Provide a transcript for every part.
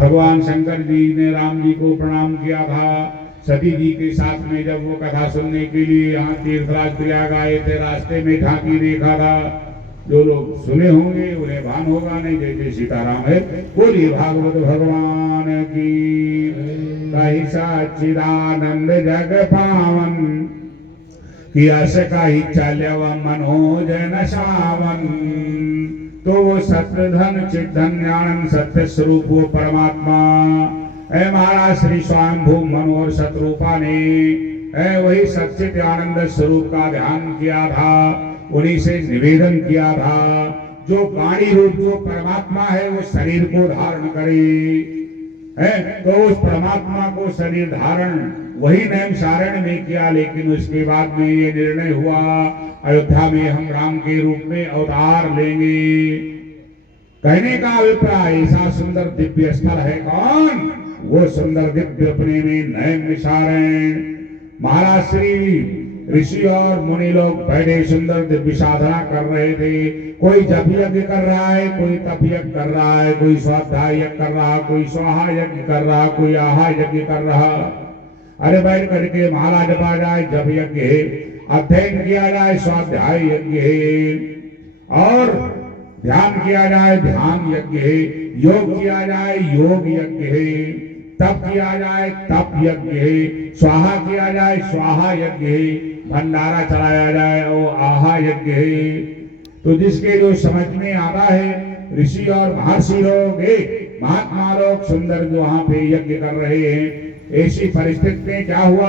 भगवान शंकर जी ने राम जी को प्रणाम किया था। सती जी के साथ में जब वो कथा सुनने के लिए यहाँ तीर्थराज प्रयाग आए थे, रास्ते में झांकी देखा था। जो लोग सुने होंगे उन्हें भान होगा, नहीं जय जय सीताराम है। बोलिए भागवत भगवान की। कही सच्चिदानंद जग पावन कि अस कही चलव मनोज न सावन। तो वो सत्य धन चित धन ज्ञान सत्य स्वरूप वो परमात्मा है महाराज श्री स्वयंभू मनोहर सतरूपा ने वही सच्चित आनंद स्वरूप का ध्यान किया था, उन्हीं से निवेदन किया था। जो वाणी रूप जो परमात्मा है वो शरीर को धारण करे है, तो उस परमात्मा को शरीर धारण वही नैमिषारण्य में किया। लेकिन उसके बाद में ये निर्णय हुआ अयोध्या में हम राम के रूप में अवतार लेंगे। कहने का अभिप्राय ऐसा सुंदर दिव्य स्थल है कौन? वो सुंदर दिव्य अपने में नैमिषारण्य। महाराज श्री ऋषि और मुनि लोग बैठे सुंदर दिव्य साधना कर रहे थे। कोई जप यज्ञ कर रहा है, कोई तप यज्ञ कर रहा है, कोई स्वाध्याय यज्ञ कर रहा, कोई स्वाहा यज्ञ कर रहा, कोई आहा यज्ञ कर रहा। अरे बैठ करके महाराज जपा जाए जप यज्ञ है, अध्ययन किया जाए स्वाध्याय यज्ञ है, और ध्यान किया जाए ध्यान यज्ञ है, योग किया जाए योग यज्ञ है, तप किया जाए तप यज्ञ है, स्वाहा किया जाए स्वाहा यज्ञ है, भंडारा चलाया जाए वो आहा यज्ञ है। तो जिसके जो समझ में आता है, ऋषि और महर्षि लोग महात्मा लोग सुंदर जो वहां पे यज्ञ कर रहे हैं। ऐसी परिस्थिति में क्या हुआ,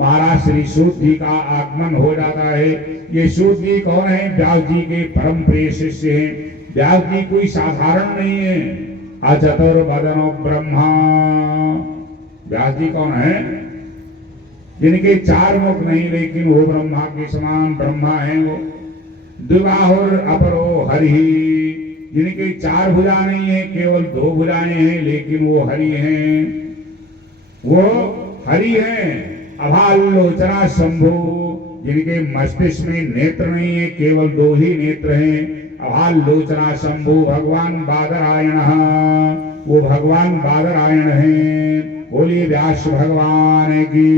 महाराज श्री सूत जी का आगमन हो जाता है। ये सूत जी कौन है? व्यास जी के परम प्रिय शिष्य हैं। व्यास जी कोई साधारण नहीं है। अचतुर्वदनो ब्रह्मा, व्यास जी कौन है? जिनके चार मुख नहीं, लेकिन वो ब्रह्मा के समान ब्रह्मा है। वो द्विबाहुर अपरो हरि, जिनके चार भुजा नहीं है, केवल दो भुजाएं हैं, लेकिन वो हरि हैं। वो हरि हैं। अभालोचना शंभु, जिनके मस्तिष्क में नेत्र नहीं है, केवल दो ही नेत्र हैं। अभालोचना शंभु भगवान बादरायण, वो भगवान बादरायण हैं। बोलिए व्यास भगवान की।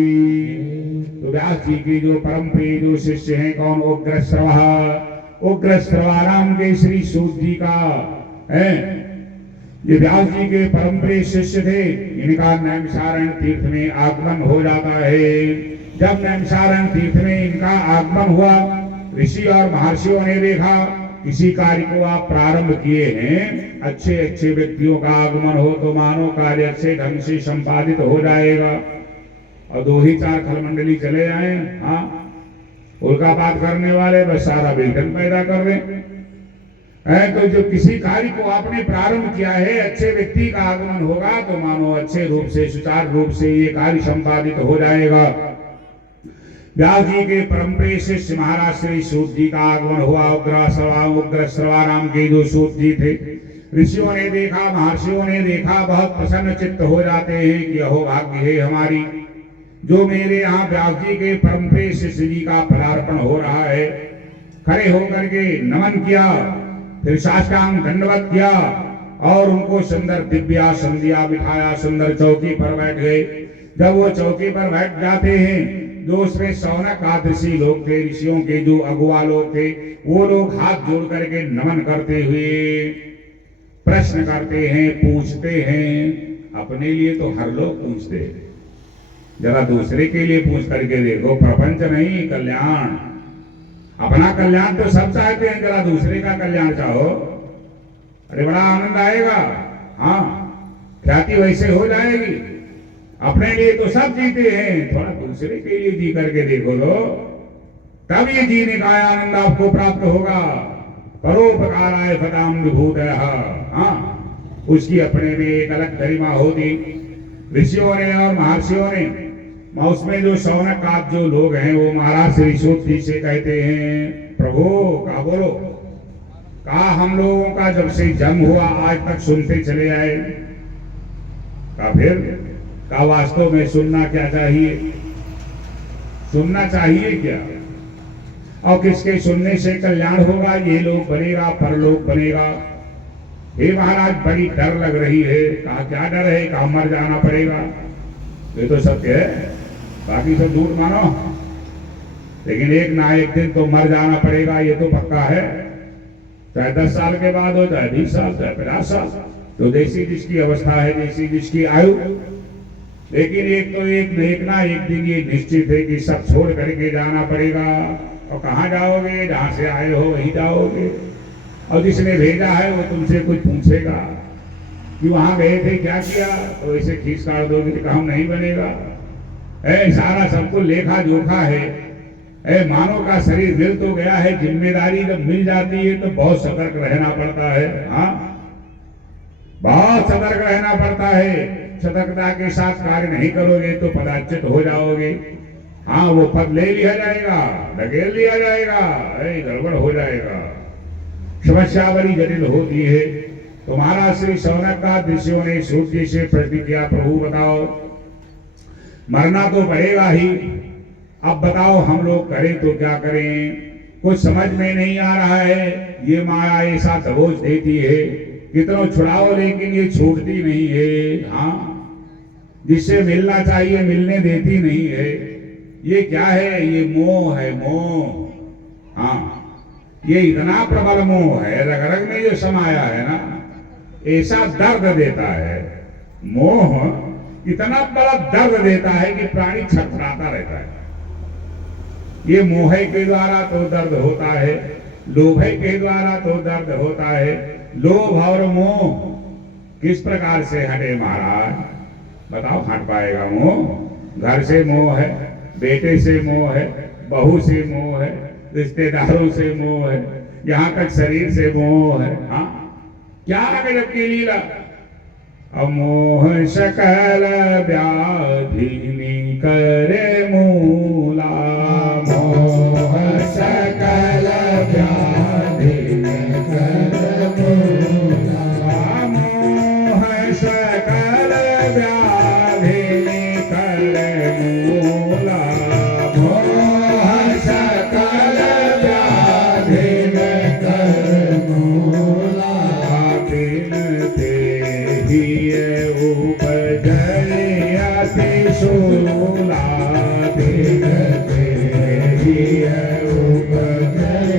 तो व्यास जी की जो परम प्रिय जो शिष्य हैं कौन? उग्रश्रवा। उग्रश्रवा राम के श्री सूत जी का है। ये व्यास जी के परम प्रिय शिष्य थे। इनका नैमिषारण्य तीर्थ में आगमन हो जाता है। जब नैमिषारण्य तीर्थ में इनका आगमन हुआ, ऋषि और महर्षियों ने देखा किसी कार्य को आप प्रारंभ किए हैं, अच्छे अच्छे व्यक्तियों का आगमन हो तो मानो कार्य अच्छे ढंग से संपादित हो जाएगा। और दो ही चार खलमंडली चले आए, हाँ उल्का बात करने वाले बस सारा बेघन पैदा कर दें। तो जब किसी कार्य को आपने प्रारंभ किया है, अच्छे व्यक्ति का आगमन होगा तो मानो अच्छे रूप से सुचारू रूप से ये कार्य संपादित हो जाएगा। व्यास जी के परम प्रिय शिष्य महाराज श्री सूत जी का आगमन हुआ। उग्रश्रवा नाम के जो सूत जी थे, ऋषियों ने देखा, महर्षियों ने देखा, बहुत प्रसन्न चित्त हो जाते हैं कि अहो भाग्य है हमारी, जो मेरे यहाँ व्यास जी के परम प्रिय शिष्य जी का पदार्पण हो रहा है। खड़े होकर के नमन किया, फिर साष्टांग दंडवत किया और उनको सुंदर दिव्य आसन दिया, बिठाया, सुंदर चौकी पर बैठ गए। जब वो चौकी पर बैठ जाते हैं, जो उसमें शौनक आदर्शी लोग थे, ऋषियों के जो अगुआ लोग थे, वो लोग हाथ जोड़ करके नमन करते हुए प्रश्न करते हैं, पूछते हैं। अपने लिए तो हर लोग पूछते हैं, जरा दूसरे के लिए पूछ करके देखो। प्रपंच नहीं, कल्याण। अपना कल्याण तो सब चाहते हैं, जरा दूसरे का कल्याण चाहो, अरे बड़ा आनंद आएगा। हाँ, ख्याति वैसे हो जाएगी। अपने लिए तो सब जीते हैं, थोड़ा दूसरे के लिए जी करके देखो लो, तब ये जीने का आनंद आपको प्राप्त होगा। परोपकाराय फताम विभूतयः, हाँ उसकी अपने में एक अलग गरिमा होती। ऋषियों ने और महर्षियों ने, उसमें जो शौनक आदि जो लोग हैं, वो महाराज श्री सूत जी से कहते हैं, प्रभु का बोलो, कहा हम लोगों का जब से जन्म हुआ आज तक सुनते चले आए, का फिर का वास्तव में सुनना क्या चाहिए? सुनना चाहिए क्या? और किसके सुनने से कल्याण होगा? ये लोग बनेगा, परलोक बनेगा। हे महाराज बड़ी डर लग रही है। कहा क्या डर है? कहा मर जाना पड़ेगा। ये तो सत्य है, बाकी सब झूठ मानो, लेकिन एक ना एक दिन तो मर जाना पड़ेगा, ये तो पक्का है। चाहे 10 साल के बाद हो, चाहे 20 साल, चाहे 50 साल, तो जैसी जिसकी अवस्था है, जैसी जिसकी आयु। लेकिन एक ना एक दिन ये निश्चित है कि सब छोड़ करके जाना पड़ेगा। और कहाँ जाओगे? जहां से आए हो वहीं जाओगे। और जिसने भेजा है वो तुमसे कुछ पूछेगा कि वहां गए थे, क्या किया, तो ऐसे खींच काट दोगे तो काम नहीं बनेगा। सारा सबको लेखा जोखा है। मानव का शरीर मिल तो गया है, जिम्मेदारी जब मिल जाती है तो बहुत सतर्क रहना पड़ता है। हाँ, बहुत सतर्क रहना पड़ता है। सतर्कता के साथ कार्य नहीं करोगे तो पदाच्युत हो जाओगे। हाँ, वो पद ले लिया जाएगा, ढकेल लिया जाएगा, गड़बड़ हो जाएगा, समस्या बड़ी जटिल होती है। तो महाराज श्री शौनक का ऋषियों ने सूर्य से प्रश्न किया, प्रभु बताओ, मरना तो पड़ेगा ही, अब बताओ हम लोग करें तो क्या करें? कुछ समझ में नहीं आ रहा है। ये माया ऐसा दबोच देती है, कितना छुड़ाओ लेकिन ये छोड़ती नहीं है। हाँ, जिससे मिलना चाहिए मिलने देती नहीं है। ये क्या है? ये मोह है, मोह। हाँ, ये इतना प्रबल मोह है, रग रग में जो समाया है ना, ऐसा दर्द देता है। मोह इतना बड़ा दर्द देता है कि प्राणी छटपटाता रहता है। ये मोह के द्वारा तो दर्द होता है, लोभ के द्वारा तो दर्द होता है। लोभ और मोह किस प्रकार से हटे महाराज? बताओ, हट पाएगा मोह? घर से मोह है, बेटे से मोह है, बहू से मोह है, रिश्तेदारों से मोह है, यहाँ तक शरीर से मोह है। हाँ, क्या गजब की लीला! अमोह सकल व्याधि करे मूला, मोह सकल व्याधि करे मूला, मोह सकल व्याधि करे मूला, मोह सकल व्याधि करे मूला, बिनते ही उपजय अति शूला, बिनते ही उपजय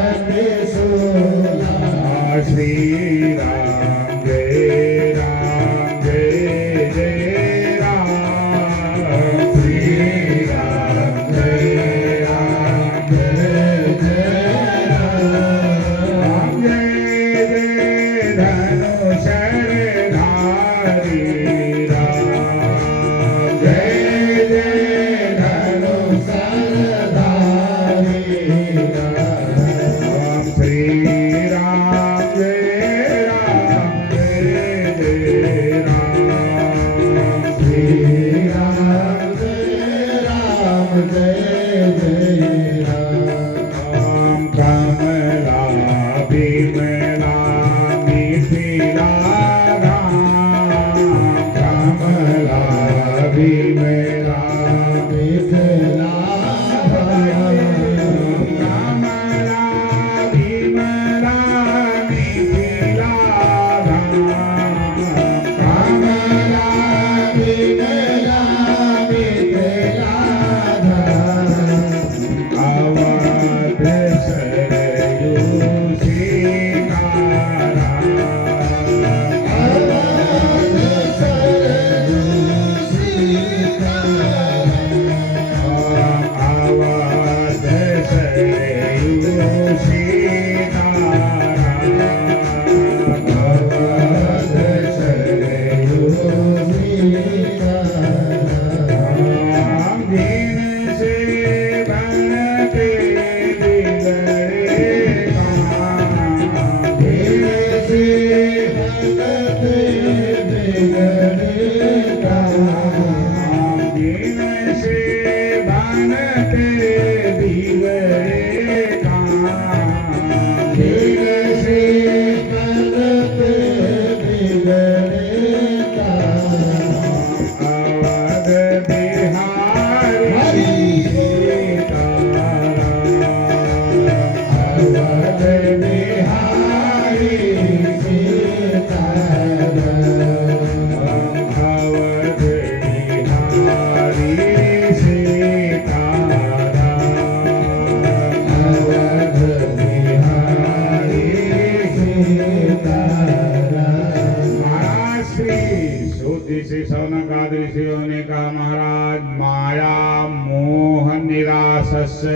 अति शूला। श्री राम जय राम, जय जय राम, श्री राम जय राम, जय जय राम, जय जय धनुष धारी राम, जय जय धनुष धारी राम, श्री राम जय राम, जय जय राम, श्री राम जय राम, जय जय राम। कमला विमला मिथिला धाम, कमला विमला मिथिला धाम, कमला विमला मिथिला धाम, कमला विमला मिथिला धाम। अवध सरयू सीताराम, अवध सरयू सीताराम, अवध सरयू सीताराम, अवध सरयू सीताराम। दिन से बनते बिगड़े काम, दिन से बनते बिगड़े काम, दिन से बनते बिगड़े काम, दिन से बनते बिगड़े काम। अवध बिहारी सीताराम, अवध बिहारी सीताराम। बुद्धि से शौनक आदि ऋषियों ने कहा महाराज माया मोह निरासस्य,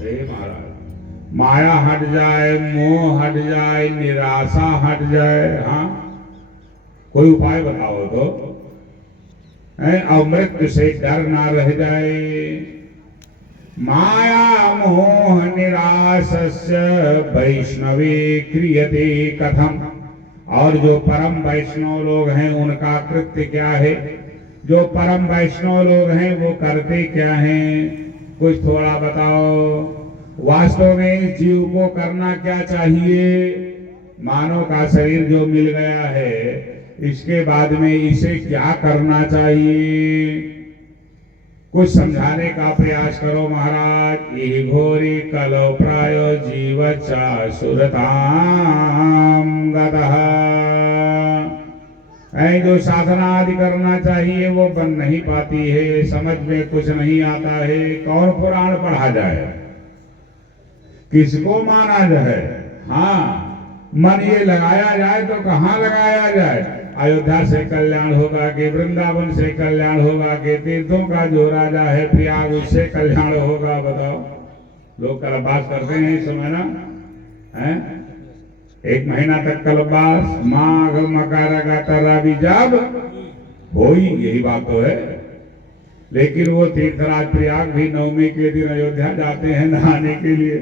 हे महाराज माया हट जाए, मोह हट जाए, निराशा हट जाए, हाँ कोई उपाय बताओ तो, और मृत्यु से डर ना रह जाए। माया मोह निरासस्य वैष्णवे क्रियते कथम, और जो परम वैष्णव लोग हैं उनका कृत्य क्या है, जो परम वैष्णव लोग हैं वो करते क्या हैं, कुछ थोड़ा बताओ। वास्तव में जीव को करना क्या चाहिए, मानव का शरीर जो मिल गया है इसके बाद में इसे क्या करना चाहिए, कुछ समझाने का प्रयास करो महाराज। ये घोरी कलो प्रायो जीवचा सुरताम गतः, जो साधना आदि करना चाहिए वो बन नहीं पाती है, समझ में कुछ नहीं आता है, कौन पुराण पढ़ा जाए, किसको माना जाए, हाँ मन ये लगाया जाए तो कहाँ लगाया जाए, अयोध्या से कल्याण होगा कि वृंदावन से कल्याण होगा कि तीर्थों का जो राजा है प्रयाग उससे कल्याण होगा, बताओ। लोग कल्पवास करते हैं इस समय ना, है 1 महीना तक कल्पवास, माघ मकर गातरा भी जब हो ही, यही बात तो है। लेकिन वो तीर्थराज प्रयाग भी नवमी के दिन अयोध्या जाते हैं नहाने के लिए,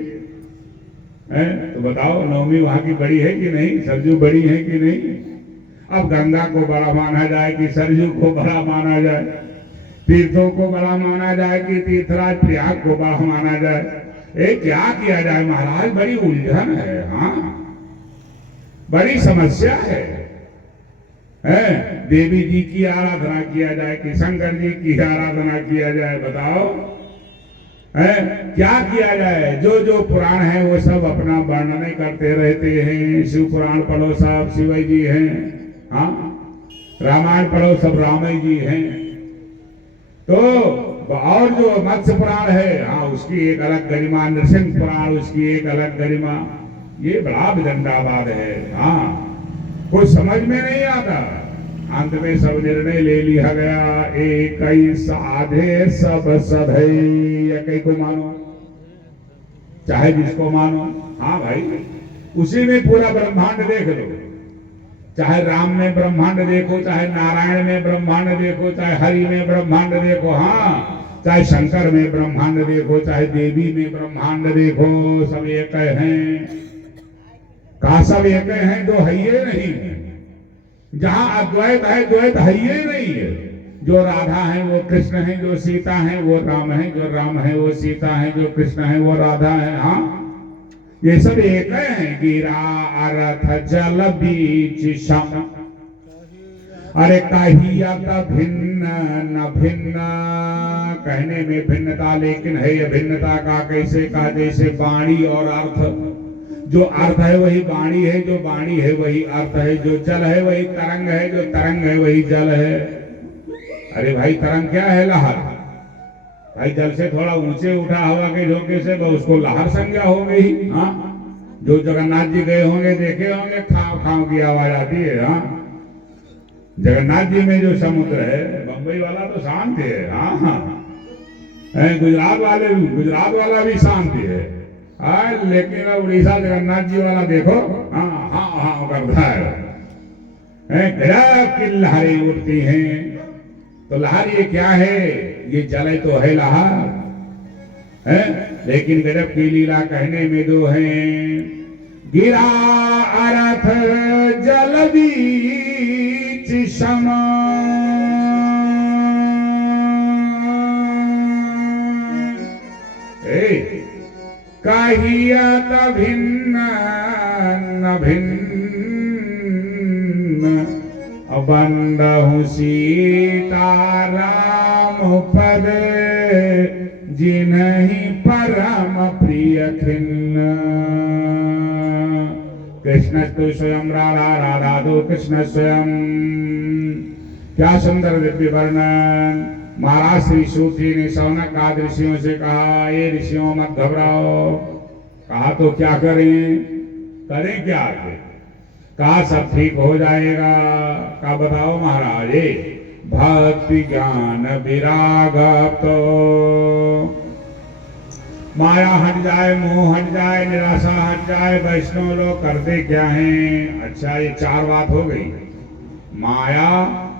है तो बताओ नवमी वहां की बड़ी है कि नहीं, सरजू बड़ी है कि नहीं। अब गंगा को बड़ा माना जाए कि सरजू को बड़ा माना जाए, तीर्थों को बड़ा माना जाए कि तीर्थराज प्रयाग को बड़ा माना जाए, क्या किया जाए महाराज, बड़ी उलझन है, हाँ बड़ी समस्या है। देवी जी की आराधना किया जाए कि शंकर जी की आराधना किया जाए, बताओ क्या किया जाए। जो जो पुराण है वो सब अपना वर्णन करते रहते हैं, शिव पुराण पढ़ो सब शिव जी हैं, हाँ रामायण पढ़ो सब राम जी हैं, तो और जो मत्स्य पुराण है हाँ उसकी एक अलग गरिमा, नृसिंह पुराण उसकी एक अलग गरिमा, ये बड़ा विदंडावाद है, हाँ कुछ समझ में नहीं आता। अंत में सब निर्णय ले लिया गया, एक ही साधे सब सधे, एक को मानो चाहे जिसको मानो, हाँ भाई उसी में पूरा ब्रह्मांड देख लो, चाहे राम में ब्रह्मांड देखो, चाहे नारायण में ब्रह्मांड देखो, चाहे हरि में ब्रह्मांड देखो, हाँ चाहे शंकर में ब्रह्मांड देखो, चाहे देवी में ब्रह्मांड देखो, सब एक हैं, कहा सब एक हैं, दो है ये नहीं, जहां अद्वैत है द्वैत है ये नहीं है, जो राधा है वो कृष्ण है, जो सीता है वो राम है, जो राम है वो सीता है, जो कृष्ण है वो राधा है, हाँ ये सब एक है। गिरा अर्थ जल बीच सम, अरे कहियत भिन्न न भिन्न, कहने में भिन्नता लेकिन है ये भिन्नता का कैसे का, जैसे वाणी और अर्थ, जो अर्थ है वही वाणी है, जो वाणी है वही अर्थ है, जो जल है वही तरंग है, जो तरंग है वही जल है। अरे भाई तरंग क्या है, लहर, भाई जल से थोड़ा ऊंचे उठा हवा के झोंके से उसको लहर संज्ञा हो गई, हाँ जो जगन्नाथ जी गए होंगे देखे होंगे, खाव खाव की आवाज आती है, हाँ जगन्नाथ जी में जो समुद्र है, बंबई वाला तो शांत है, हाँ हाँ गुजरात वाला भी शांत है, लेकिन उड़ीसा जगन्नाथ जी वाला देखो, हाँ हाँ हाँ करता है, गजब की लहरें उठती हैं। तो लहर ये क्या है, ये जल तो है लहर, लेकिन गजब की लीला कहने में दो हैं। गिरा अर्थ जल बीच सम, कहियत भिन्न न भिन्न, बंदहु सीता राम पद, जिन्हीं परम प्रिय खिन्न। कृष्ण तो स्वयं राधा, राधा तो कृष्ण स्वयं, क्या सुंदर दिव्य वर्णन। महाराज श्री सूत जी ने शौनक आदि ऋषियों से कहा, ये ऋषियों मत घबराओ। कहा तो क्या करें, करें क्या आगे, का सब ठीक हो जाएगा। का बताओ महाराज, भक्ति ज्ञान विराग तो माया हट जाए, मोह हट जाए, निराशा हट जाए, वैष्णव लोग करते क्या हैं? अच्छा, ये 4 बात हो गई, माया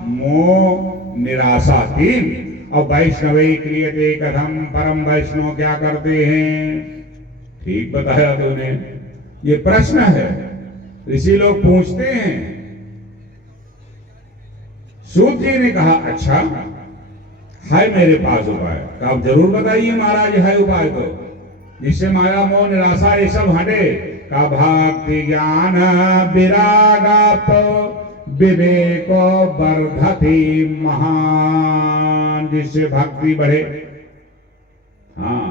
मोह निराशा 3, और वैष्णवे क्रियते कथम, परम वैष्णव क्या करते हैं? ठीक बताया तूने, ये प्रश्न है, ऋषि लोग पूछते हैं। सूत जी ने कहा अच्छा है मेरे पास उपाय, तो आप जरूर बताइए महाराज, है उपाय तो जिससे माया मोह निराशा ये सब हटे। का भक्ति ज्ञान विराग विवेको वर्धति महान, जिससे भक्ति बढ़े, हाँ,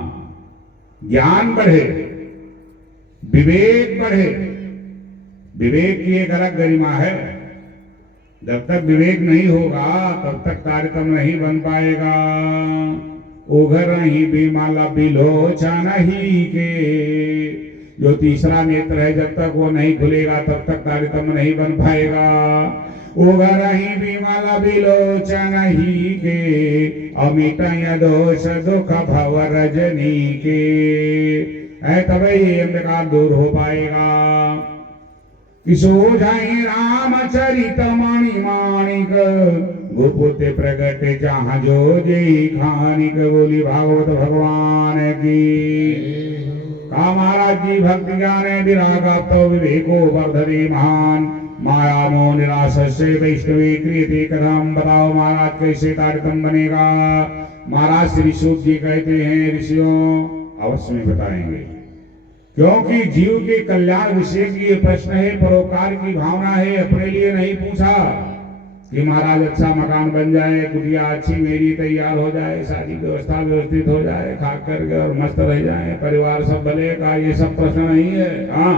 ज्ञान बढ़े, विवेक बढ़े। विवेक की एक अलग गरिमा है, जब तक विवेक नहीं होगा तब तक तारतम्य नहीं बन पाएगा। उघर ही बिमल बिलोचन ही के, जो तीसरा नेत्र है जब तक वो नहीं खुलेगा तब तक तारतम्य नहीं बन पाएगा। उघर ही बिमल बिलोचन ही के, अमित दोष दुख भव रजनी के, तभी ये अंधकार दूर हो पाएगा। किशो जाए रामचरित मणि माणिक, गुपुते प्रगट जहाँ जो जय खानिक। बोली भागवत भगवान की। का महाराज जी भक्ति ज्ञान विराग तो विवेको वर्धते महान, माया मोह निराशा से वैष्णवे क्रियते कथम। बताओ महाराज कैसे तारतम्य बनेगा? महाराज श्री सूत जी कहते हैं, ऋषियों अवश्य में बताएंगे, क्योंकि जीव के कल्याण विषय की ये प्रश्न है, परोपकार की भावना है। अपने लिए नहीं पूछा कि महाराज अच्छा मकान बन जाए, कुटिया अच्छी मेरी तैयार हो जाए, सारी व्यवस्था व्यवस्थित हो जाए, खा करके और मस्त रह जाए, परिवार सब भले का, ये सब प्रश्न नहीं है। हाँ,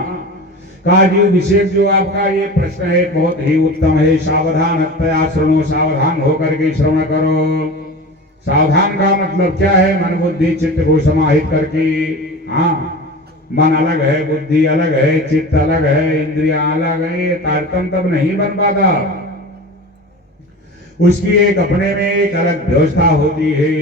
का जीव विशेष जो आपका ये प्रश्न है बहुत ही उत्तम है। सावधान श्रवणो, सावधान होकर के श्रवण करो। सावधान का मतलब क्या है? मन बुद्धि चित्त को समाहित करके। हाँ, मन अलग है, बुद्धि अलग है, चित्त अलग है, इंद्रियां अलग है, ये तारतम्य तब नहीं बन पाता। उसकी एक अपने में एक अलग व्यवस्था होती है।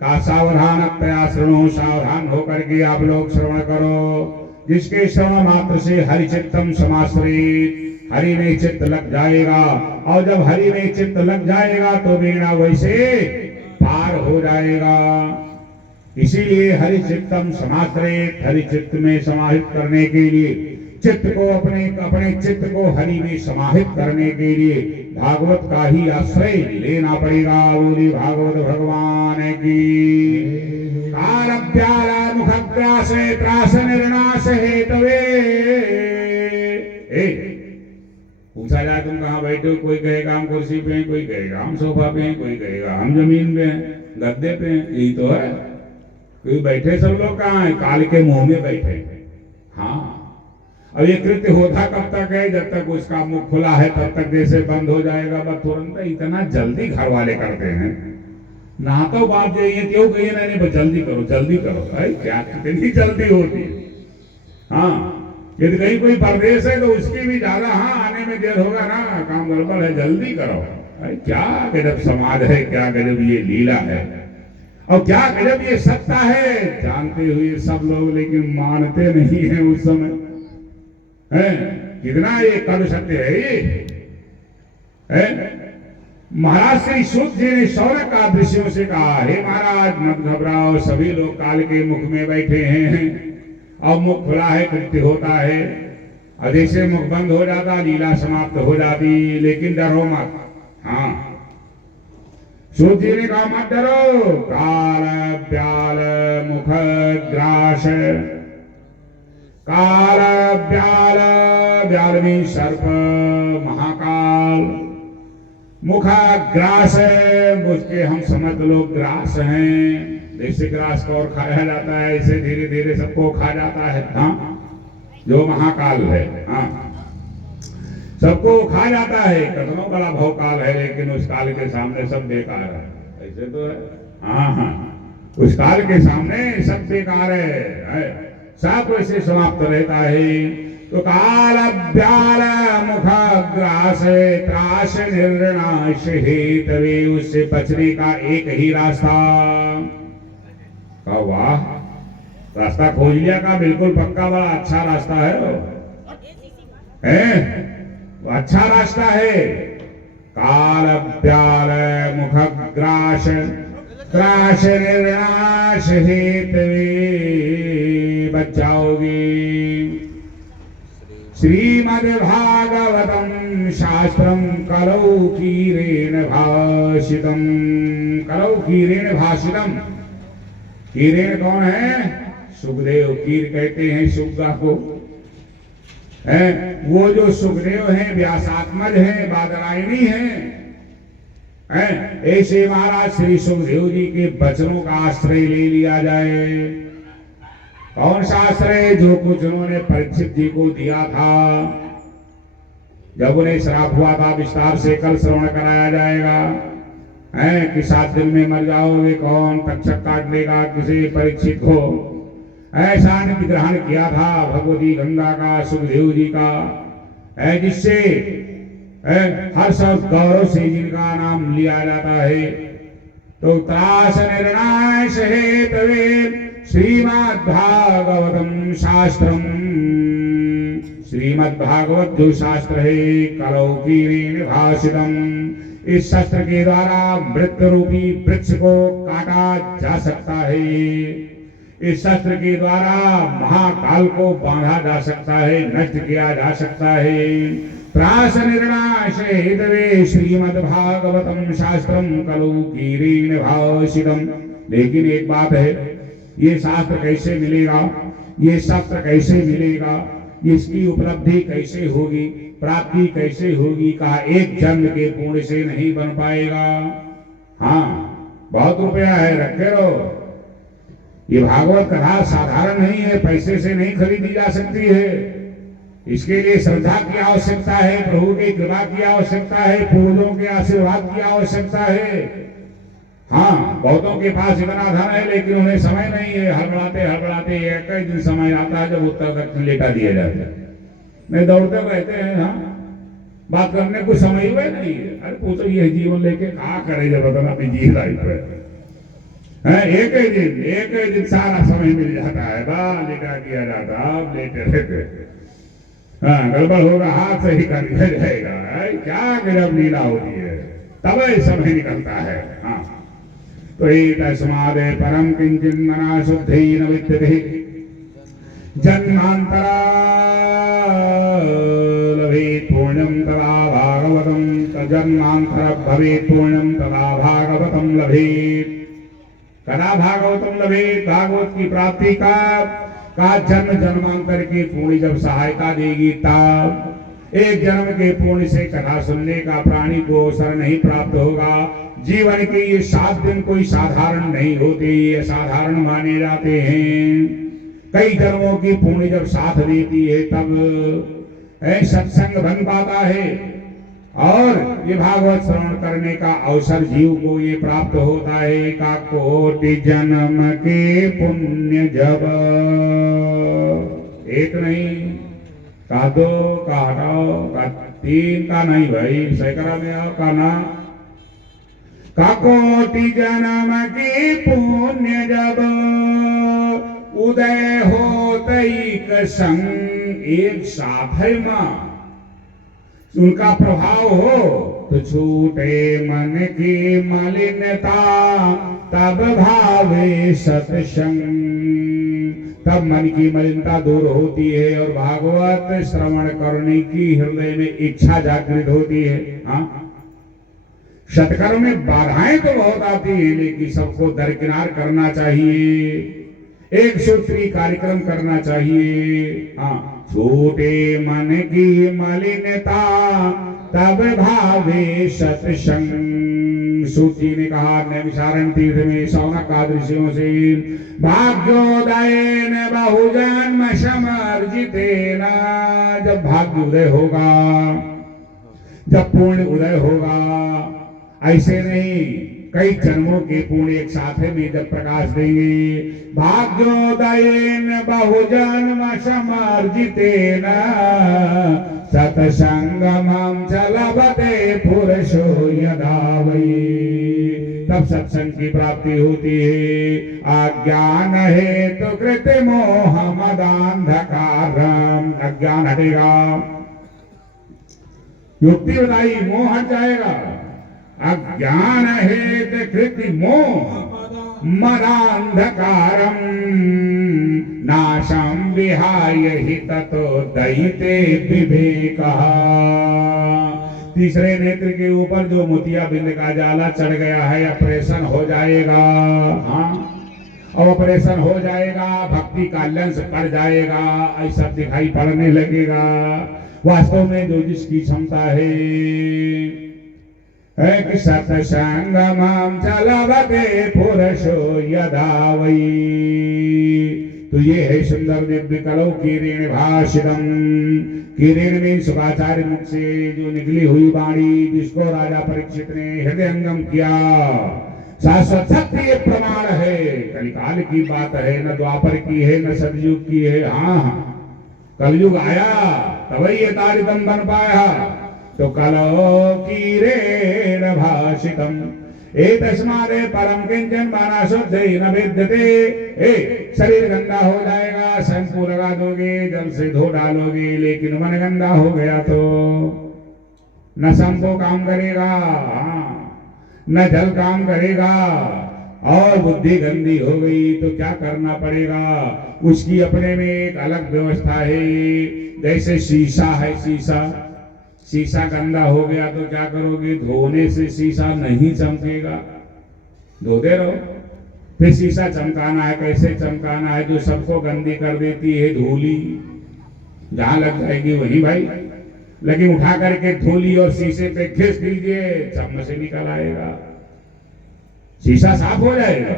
का सावधान श्रवणो, सावधान होकर के आप लोग श्रवण करो, जिसके श्रवण मात्र से हरि चित्तम समाश्रित, हरि में चित्त लग जाएगा। और जब हरि में चित्त लग जाएगा तो बिना वैसे पार हो जाएगा। इसीलिए हरि चित्तम समाश्रित, हरि चित्त में समाहित करने के लिए, चित्त को अपने चित्त को हरि में समाहित करने के लिए भागवत का ही आश्रय लेना पड़ेगा। बोली भागवत भगवान की। कारभ्याला मुखग्रास त्रास निर्नाश हेतवे। पूछा जाए तुम कहाँ बैठे हो? कोई कहेगा हम कुर्सी पे हैं, कोई कहेगा हम सोफा पे हैं, कोई कहेगा हम जमीन पे हैं, गद्दे पे हैं। यही तो है। कोई बैठे सब लोग कहाँ है? काल के मुंह में बैठे। हाँ, अब ये कृत्य होता कब तक है? जब तक उसका मुख खुला है तब तक जैसे बंद हो जाएगा बस तुरंत। इतना जल्दी घर वाले करते हैं ना, तो बात ये क्यों कही ना, नहीं जल्दी करो जल्दी करो। भाई क्या कितनी जल्दी होती है। हाँ, यदि कहीं कोई परदेश है तो उसकी भी ज्यादा, हाँ आने में देर होगा ना, काम गड़बड़ है, जल्दी करो। भाई क्या गजब समाज है, क्या गजब ये लीला है, और क्या गजब ये सत्ता है। जानते हुए सब लोग लेकिन मानते नहीं है उस समय। है कितना ये कड़ू सत्य है ये। महाराज श्री सूत जी ने शौनक का ऋषियों से कहा, हे महाराज मत घबराओ, सभी लोग काल के मुख में बैठे हैं और मुख खुला है, कृत्य होता है। और जैसे मुख बंद हो जाता लीला समाप्त हो जाती, लेकिन डरो मत। हाँ, सूत जी ने कहा मत डरो। काल ब्याल मुख ग्रास, काल ब्याल, ब्याल में सर्प महाकाल, मुखा ग्रास है, उसके हम समझ लो ग्रास हैं। जैसे ग्रास को और खाया जाता है ऐसे धीरे धीरे सबको खा जाता है। हाँ, जो महाकाल है, हाँ सबको खा जाता है। कदमों बड़ा भवकाल है, लेकिन उस काल के सामने सब बेकार है। ऐसे तो है। हाँ हाँ, उस काल के सामने सब बेकार है। सब वैसे समाप्त रहता है। तो काल व्याल मुख ग्रास त्रास निर्नाश हेतवे, उससे बचने का एक ही रास्ता। वाह, रास्ता खोज लिया का, बिल्कुल पक्का, बड़ा अच्छा रास्ता है वो, अच्छा रास्ता है। काल व्याल मुख ग्रास त्रास निर्नाश हेतवे, बच जाओगे। श्रीमद्भागवतम शास्त्रम कलौ कीरेण भाषितम, कलौ कीरेण भाषितम। कीरेण कौन है? सुखदेव। कीर कहते हैं सुग्गा को, वो जो सुखदेव हैं व्यासात्मज हैं, बादरायणी हैं। ऐसे महाराज श्री सुखदेव जी के वचनों का आश्रय ले लिया जाए। कौन सा आश्रय? जो कुछ उन्होंने परीक्षित जी को दिया था, जब उन्हें श्राप हुआ था, विस्तार से कल श्रवण कराया जाएगा। कि 7 दिन में मर जाओगे, कौन तक्षक काट लेगा किसी परीक्षित को, ऐसा ग्रहण किया था भगवती गंगा का, सुखदेव जी का, जिससे हर सब गौरव से जिनका नाम लिया जाता है। तो त्रास निर्नाश हेतवे श्रीमद्भागवतम शास्त्रम, श्रीमद्भागवत जो शास्त्र है, कलौ कीरेण भाषितम, इस शस्त्र के द्वारा मृत्यु रूपी वृक्ष को काटा जा सकता है। इस शस्त्र के द्वारा महाकाल को बांधा जा सकता है, नष्ट किया जा सकता है। त्रास निर्नाश हेतवे श्रीमद्भागवतम शास्त्रम कलौ कीरेण भाषितम। लेकिन एक बात है, ये शास्त्र कैसे मिलेगा, ये शस्त्र कैसे मिलेगा, इसकी उपलब्धि कैसे होगी, प्राप्ति कैसे होगी? कहा एक जन्म के पुण्य से नहीं बन पाएगा। हाँ, बहुत रुपया है, रखे रहो। ये भागवत कथा साधारण नहीं है, पैसे से नहीं खरीदी जा सकती है। इसके लिए श्रद्धा की आवश्यकता है, प्रभु की कृपा की आवश्यकता है, पूर्वजों के आशीर्वाद की आवश्यकता है। हाँ, बहुतों के पास इतना धन है, लेकिन उन्हें समय नहीं है। हड़बड़ाते हड़बड़ाते एक ही दिन समय आता है जब उत्तर दक्षिण लेटा दिया जाता है। नहीं दौड़ते रहते हैं। हाँ, बात करने को समय हुआ नहीं है। अरे पूछो ये जीवन लेके कहा करे जब बदला अपनी जी लाइफ पे एक ही दिन सारा समय मिल जाता है, बा लेटा दिया जाता, आप लेटे रहते। हाँ, गड़बड़ होगा हाथ से ही कर दिया जाएगा। क्या गजब लीला होती है, तब समय निकलता है। हाँ, तो तस्मादे परम किंचित मना शुद्धेन विद्यते जन्मांतरा लभेत् पुण्यं तदा भागवतं, जन्मांतर भवेत् पुण्यं तदा भागवतं लभेत्। कदा भागवतं लभेत्, भागवत की प्राप्ति का जन्म जन्मांतर की पुण्य जब सहायता देगी, तब एक जन्म के पुण्य से कथा सुनने का प्राणी को अवसर नहीं प्राप्त होगा। जीवन के ये 7 दिन कोई साधारण नहीं होते, ये साधारण माने जाते हैं। कई जन्मों की पुण्य जब साथ देती है तब सत्संग बन पाता है, और ये भागवत श्रवण करने का अवसर जीव को ये प्राप्त होता है। का कोटि जन्म के पुण्य जब, एक नहीं, का 2, का 8, का 3, का नहीं भाई, सैकड़ा में आओ का ना। का कोटि जन्म के पुण्य जब उदय होत एक संग, एक साथ है मां, उनका प्रभाव हो तो छूटे मन की मलिनता, तब भावे सत्संग, तब मन की मलिनता दूर होती है और भागवत श्रवण करने की हृदय में इच्छा जागृत होती है। हाँ, सत्कर्म में बाधाएं तो बहुत आती है, लेकिन सबको दरकिनार करना चाहिए, एक सूत्री कार्यक्रम करना चाहिए। हाँ, छूटे मन की मलिनता तब भावे सत्संग। सूची ने कहा नैमिषारण्य तीर्थ में शौनक आदि ऋषियों से, भाग्योदय न बहुजन्म समर्जितेन, जब भाग्य उदय होगा, जब पूर्ण उदय होगा, ऐसे नहीं कई जन्मों के पुण्य एक साथ में जब प्रकाश देंगे। भाग्योदयेन बहुजन्म समर्जितेन सत्संगमं च लभते पुरुषो यदा वै। तब सत्संग की प्राप्ति होती है। अज्ञान हेतु कृत मोह मदांधकारम, अज्ञान हटेगा, युक्ति बताई, मोह हट जाएगा। अज्ञान हेतु कृति मोह मदांधकारम नाशम विहाय हि ततो दयिते विवेकः। तीसरे नेत्र के ऊपर जो मोतिया बिंद का जाला चढ़ गया है, ऑपरेशन हो जाएगा। हाँ, और ऑपरेशन हो जाएगा, भक्ति का लेंस पड़ जाएगा, ऐसा दिखाई पड़ने लगेगा। वास्तव में जो जिसकी क्षमता है कि सत्संगमं च लभते पुरुषो यदा वै। तो ये है सुंदर दिव्य कलौ किरीण भाषितम। किरीण में शुभाचार्य मुख से जो निकली हुई वाणी, जिसको राजा परीक्षित ने हृदयंगम किया, शाश्वत सत्य ये प्रमाण है। कलिकाल की बात है, न द्वापर की है, न सतयुग की है। हाँ, कलयुग आया तभी ये तारितम बन पाया। तो कलौ किरीण भाषितम एतस्मादेव परम किंचन माना शुद्ध न विद्यते। शरीर गंदा हो जाएगा, शैम्पू लगा दोगे, जल से धो डालोगे, लेकिन मन गंदा हो गया तो न शैम्पू काम करेगा, न जल काम करेगा, और बुद्धि गंदी हो गई तो क्या करना पड़ेगा। उसकी अपने में एक अलग व्यवस्था है। जैसे शीशा है, शीशा गंदा हो गया तो क्या करोगे, धोने से शीशा नहीं चमकेगा, धोते रहो। फिर शीशा चमकाना है, कैसे चमकाना है, जो सबको गंदी कर देती है धूली, जहां लग जाएगी वहीं भाई, लेकिन उठा करके धूली और शीशे पे घिस दीजिए, चम्मच से निकल आएगा, शीशा साफ हो जाएगा।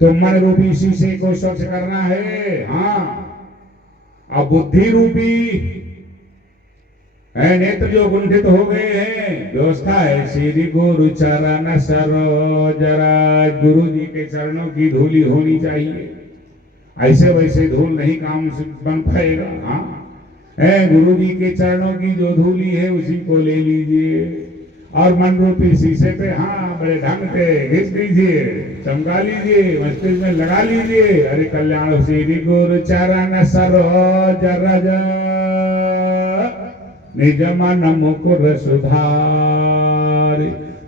तो मन रूपी शीशे को स्वच्छ करना है। हाँ, अब बुद्धि रूपी नेत्र जो गुंठित हो गए हैं, व्यवस्था है श्री गुरु चरण सरोज रज। गुरु जी के चरणों की धूली होनी चाहिए, ऐसे वैसे धूल नहीं काम बन पाएगा। हाँ, गुरु जी के चरणों की जो धूली है उसी को ले लीजिए और मन रूपी शीशे पे हाँ बड़े ढंग से घिस दीजिए, चमका लीजिए, मस्तिष्क में लगा लीजिए। अरे कल्याण श्री गुरु चरण सरोज रज निज मन मुकुर सुधार।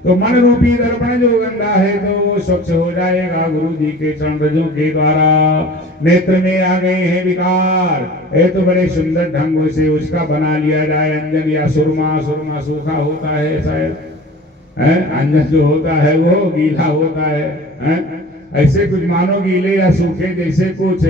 तो मन रूपी दर्पण जो गंदा है तो वो स्वच्छ हो जाएगा गुरु जी के चरण रजों के द्वारा। नेत्र में आ गए हैं विकार, ये तो बड़े सुंदर ढंग से उसका बना लिया जाए अंजन या सुरमा। सुरमा सूखा होता है शायद, अंजन जो होता है वो गीला होता है। ऐसे कुछ मानो गीले या सूखे जैसे कुछ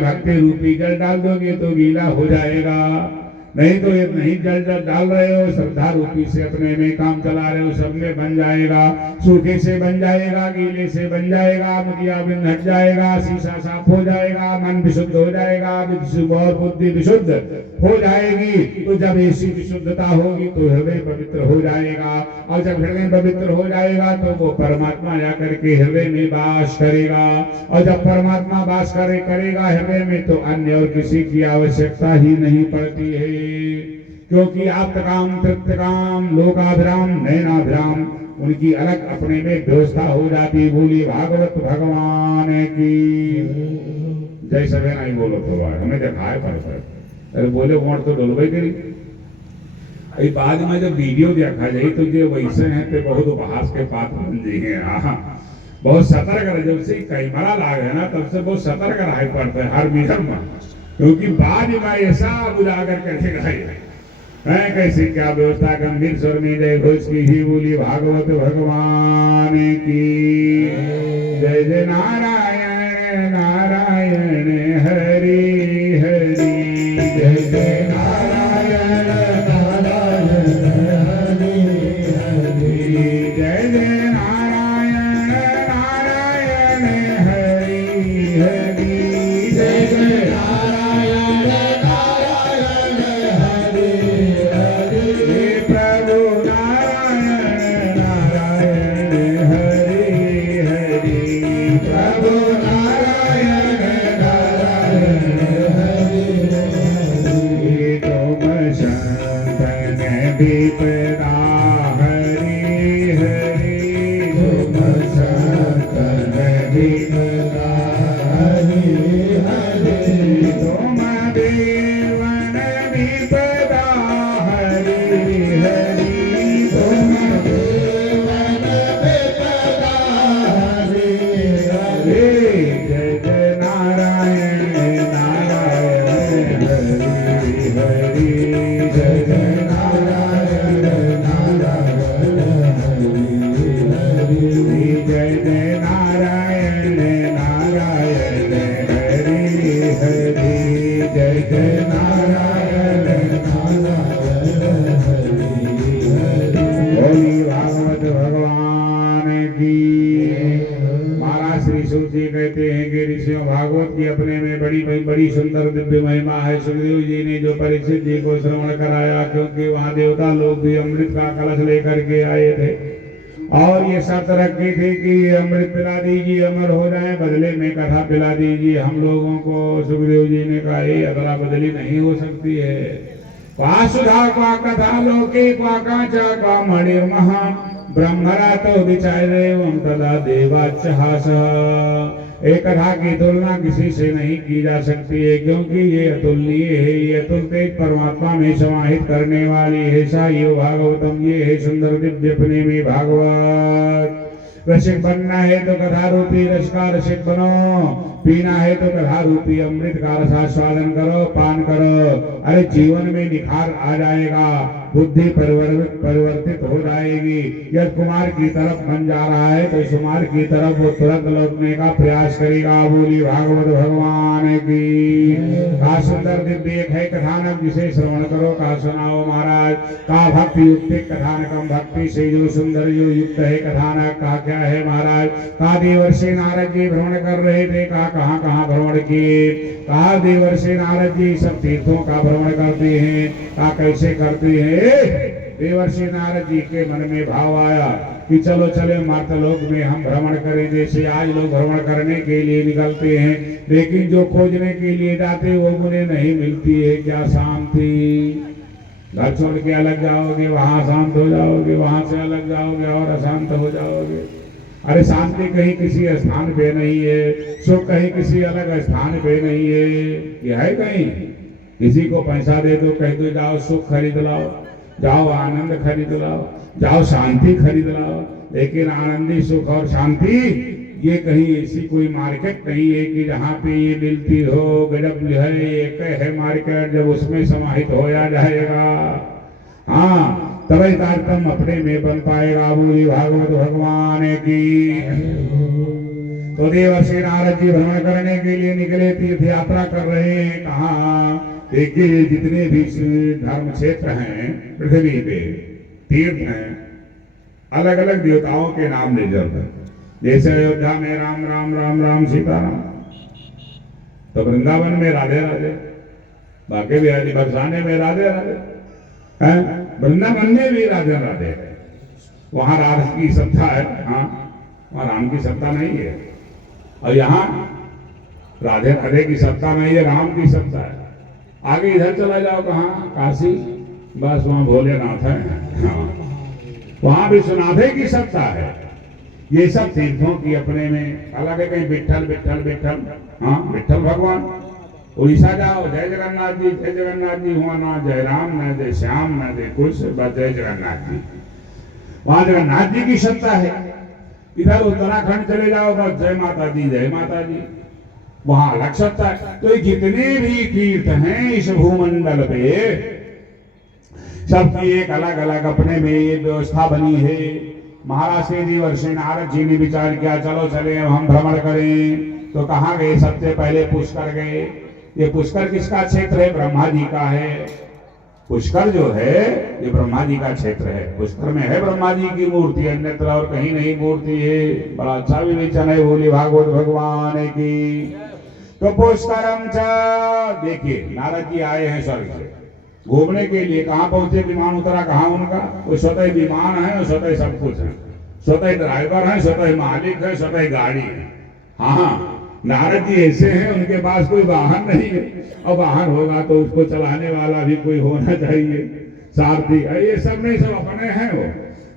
भक्ति रूपी जल डाल दोगे तो गीला हो जाएगा। नहीं तो ये नहीं जल डाल रहे हो, श्रद्धा रूपी से अपने में काम चला रहे हो, सब में बन जाएगा। सूखे से बन जाएगा, गीले से बन जाएगा, मोतिया बिंद हट जाएगा, शीशा साफ हो जाएगा, मन विशुद्ध हो जाएगा, और बुद्धि विशुद्ध हो जाएगी। तो जब ऐसी विशुद्धता होगी तो हृदय पवित्र हो जाएगा, और जब हृदय पवित्र हो जाएगा तो वो परमात्मा जाकर के हृदय में वास करेगा। और जब परमात्मा वास करेगा हृदय में तो अन्य और किसी की आवश्यकता ही नहीं पड़ती है। क्योंकि आप्तकाम तृप्तकाम लोकाभिराम नयनाभिराम उनकी अलग अपने में व्यवस्था हो जाती। बोली भागवत भगवान की जय। सभी नहीं बोलो तो हमें देखा है पर अरे बोले वोट तो डोलबे करी। बाद में जब वीडियो देखा जाए तो जो वैसे हैं तो बहुत उपहास के पात्र बन जाए हैं। बहुत सतर्क रहे, जब से कैमरा लाग है ना तब से बहुत सतर्क रहा पड़ता है हर मीटर में, क्योंकि बाद में ऐसा उजागर करके गए कैसे क्या व्यवस्था। गंभीर स्वर में जय घोष की ही बोली भागवत भगवान की जय। जय नारायण नारायण हरि हरि जय जय नारायण नारायण हरि हरि जय जय नारायण नारायण हरि हरि जय जय नारायण नारायण हरि हरि प्रभु नारायण नारायण श्रीमद् भागवत की अपने में बड़ी बड़ी सुंदर दिव्य महिमा है। सुखदेव जी ने जो परीक्षित जी को श्रवण कराया, क्योंकि वहां देवता लोग भी अमृत का कलश लेकर के आए थे और ये शर्त रखी थी कि अमृत पिला दीजिए, अमर हो जाए, बदले में कथा पिला दीजिए हम लोगों को। सुखदेव जी ने कहा ये अदला बदली नहीं हो सकती है। वासुधा का कथा लोके का काचा का मणिर्महा ब्रह्मरा तो विचार्य तदा देवाच्चहास। एक कथा की तुलना किसी से नहीं की जा सकती है, क्योंकि ये अतुलनीय है, ये अतुल तेज परमात्मा में समाहित करने वाली है। सायो भागवतम, ये है सुंदर दिव्य अपने में भागवत। रसिक बनना है तो कथा रूपी रस का रसिक बनो, पीना है तो कथा रूपी अमृत का रसास्वादन करो, पान करो। अरे जीवन में निखार आ जाएगा, बुद्धि परिवर्तित हो जाएगी। यदि कुमार की तरफ मन जा रहा है तो सुमार की तरफ वो तुरंत लौटने का प्रयास करेगा। बोली भागवत भगवान की। का सुंदर दिव्य एक है कथानक, जिसे श्रवण करो का सुनाओ महाराज। का भक्ति युक्त कथानकम, भक्ति से जो सुंदर जो युक्त है कथानक। का क्या है महाराज। का देवर्षि नारद जी भ्रमण कर रहे थे। का कहाँ कहाँ भ्रमण किए। का देवर्षि नारद जी सब तीर्थों का भ्रमण करते हैं। का कैसे करते हैं। देवर्षि नारद जी के मन में भाव आया कि चलो चले मर्तलोक में हम भ्रमण करें। जैसे आज लोग भ्रमण करने के लिए निकलते हैं, लेकिन जो खोजने के लिए जाते वो उन्हें नहीं मिलती है। क्या शांति। घर छोड़ के अलग जाओगे, वहां शांत हो जाओगे, वहां से अलग जाओगे और अशांत हो जाओगे। अरे शांति कहीं किसी स्थान पे नहीं है, सुख कहीं किसी अलग स्थान पे नहीं है। यह है कहीं किसी को पैसा दे दो, कह दो जाओ सुख खरीद लाओ, जाओ आनंद खरीद लाओ, जाओ शांति खरीद लाओ। लेकिन आनंदी सुख और शांति ये कहीं ऐसी कोई मार्केट नहीं है कि जहाँ पे ये मिलती हो। गजब है, एक है मार्केट, जब उसमें समाहित हो जाएगा, हाँ तभी तारतम अपने में बन पाएगा। बोली भागवत भगवान की। तो देवर्षि नारद जी भ्रमण करने के लिए निकले, तीर्थ यात्रा कर रहे हैं। कहाँ। देखिए जितने भी धर्म क्षेत्र हैं पृथ्वी पे, तीर्थ हैं, अलग अलग देवताओं के नाम रिजर्व है। जैसे अयोध्या में राम राम राम राम सीताराम, तो वृंदावन में राधे राधे, बाकी भी बरसाने में राधे राधे हैं, वृंदावन में भी राधे राधे। वहां राधा की सत्ता है, हाँ वहां राम की सत्ता नहीं है। और यहाँ राधे राधे की सत्ता नहीं है, राम की सत्ता है। आगे इधर चला जाओ, कहाँ काशी, बस वहां भोलेनाथ है, हाँ वहां विश्वनाथे की सत्ता है। ये सब तीर्थों की अपने में अलग है। कहीं विठल विठल विठल, हाँ विठल भगवान। उड़ीसा जाओ, जय जगन्नाथ जी, जय जगन्नाथ जी, हुआ ना जय राम ना जय श्याम ना जय कुछ, बस जय जगन्नाथ जी। वहां जगन्नाथ जी की सत्ता है। इधर उत्तराखंड चले जाओ, बस जय माता दी जय माता जी, वहां अलग सत्ता है। तो जितने भी तीर्थ हैं इस भूमंडल पे, सबकी एक अलग अलग अपने में ये व्यवस्था बनी है। महाराज श्री देवर्षि नारद जी ने विचार किया, चलो चले हम भ्रमण करें। तो कहाँ गए। सबसे पहले पुष्कर गए। ये पुष्कर किसका क्षेत्र है। ब्रह्मा जी का है। पुष्कर जो है ये ब्रह्मा जी का क्षेत्र है। पुष्कर में है ब्रह्मा जी की मूर्ति, अन्यत्र और कहीं नहीं मूर्ति है। बड़ा अच्छा विवेचन है। बोली भागवत भगवान की। तो पुष्करम च, देखिए नारद जी आए हैं स्वर्ग से घूमने के लिए। कहाँ पहुंचे। विमान उतरा कहाँ उनका। वो स्वतः विमान है और स्वतः सब कुछ है, स्वतः ड्राइवर है, स्वतः मालिक है, स्वतः गाड़ी है। हाँ नारद जी ऐसे हैं, उनके पास कोई वाहन नहीं है। और वाहन होगा तो उसको चलाने वाला भी कोई होना चाहिए, सारथी। ये सब नहीं, सब अपने हैं। वो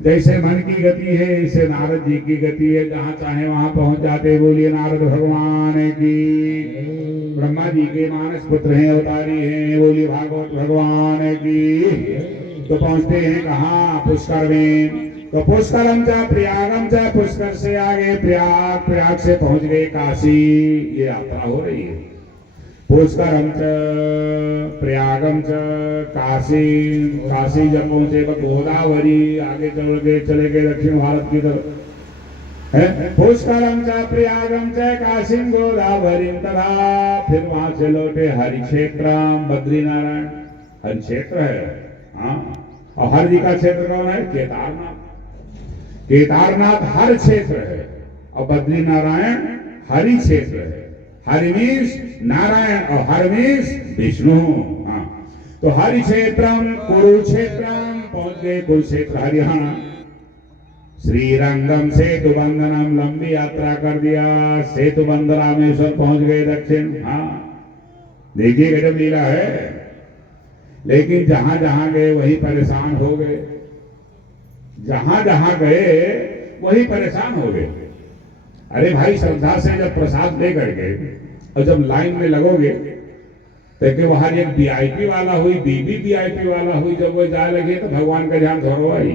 जैसे मन की गति है ऐसे नारद जी की गति है, जहाँ चाहे वहां पहुंच जाते। बोलिए नारद भगवान की। ब्रह्मा जी के मानस पुत्र हैं, अवतारी हैं। बोलिए भागवत भगवान की। तो पहुंचते हैं कहाँ। पुष्कर में। तो पुष्करम च प्रयागम च, पुष्कर से आगे प्रयाग, प्रयाग से पहुंच गए काशी। ये यात्रा हो रही है। पुष्करम च प्रयागम च काशी, काशी जब पहुंचे तो गोदावरी, आगे चले गए दक्षिण भारत की तरफ है। पुष्करम च प्रयागम च काशी गोदावरी, तथा फिर वहां से लौटे हरिक्षेत्र, बद्रीनारायण हरिक्षेत्र है। हाँ और हर जी का क्षेत्र कौन है। केदारनाथ। केदारनाथ हर क्षेत्र है और बद्रीनारायण हरि क्षेत्र है। हरि मीन्स नारायण और हर मीन्स विष्णु। हाँ, तो हरि क्षेत्रम कुरुक्षेत्रम पहुंच गए, कुरुक्षेत्र हरियाणा। श्रीरंगम सेतु बंधनम लंबी यात्रा कर दिया, सेतु बंध रामेश्वर पहुंच गए दक्षिण। हाँ, देखिए गजब लीला है। लेकिन जहां जहां गए वही परेशान हो गए, जहां जहां गए वही परेशान हो गए। अरे भाई, श्रद्धा से जब प्रसाद लेकर के और जब लाइन में लगोगे तो वहां एक वीआईपी वाला हुई, बीबी वीआईपी वाला हुई, जब वो जाए लगे तो भगवान का ध्यान थोड़ा आई।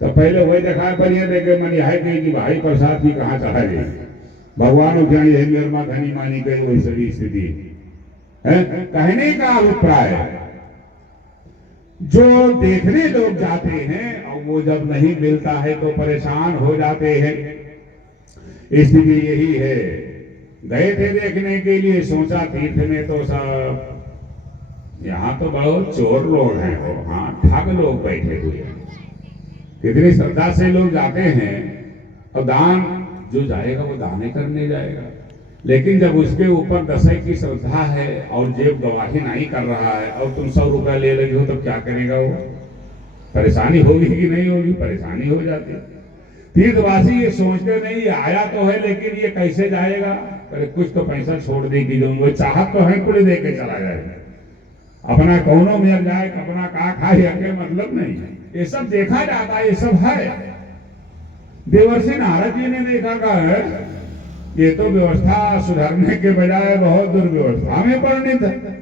तो पहले वही देखा बढ़िया देखे मन यह कि भाई प्रसाद की कहाँ चढ़ा गई, भगवान क्या निर्मा धनी मानी गई, वही सभी स्थिति है। कहने का अभिप्राय, जो देखने लोग जाते हैं और वो जब नहीं मिलता है तो परेशान हो जाते हैं। स्थिति यही है। गए थे देखने के लिए, सोचा तीर्थ में तो सब यहाँ तो बहुत चोर लोग हैं, वो हाँ ठग लोग बैठे हुए हैं। कितनी श्रद्धा से लोग जाते हैं और दान जो जाएगा वो दाने करने जाएगा, लेकिन जब उसके ऊपर दशक की श्रद्धा है और जेब गवाही नहीं कर रहा है और तुम 100 रुपया ले लगे हो तो क्या करेगा वो? परेशानी होगी कि नहीं होगी? परेशानी हो जाती है। तीर्थवासी ये सोचते नहीं, ये आया तो है लेकिन ये कैसे जाएगा, अरे कुछ तो पैसा छोड़ देगी, जो वो चाहत तो है कुछ दे के चला जाएगा, अपना कौनों में जाए, अपना का खाए, अके मतलब नहीं है। ये सब देखा जाता है, ये सब है। देवर्षि नारद जी ने देखा का है ये तो व्यवस्था सुधरने के बजाय बहुत दुर्व्यवस्था में परिणित है।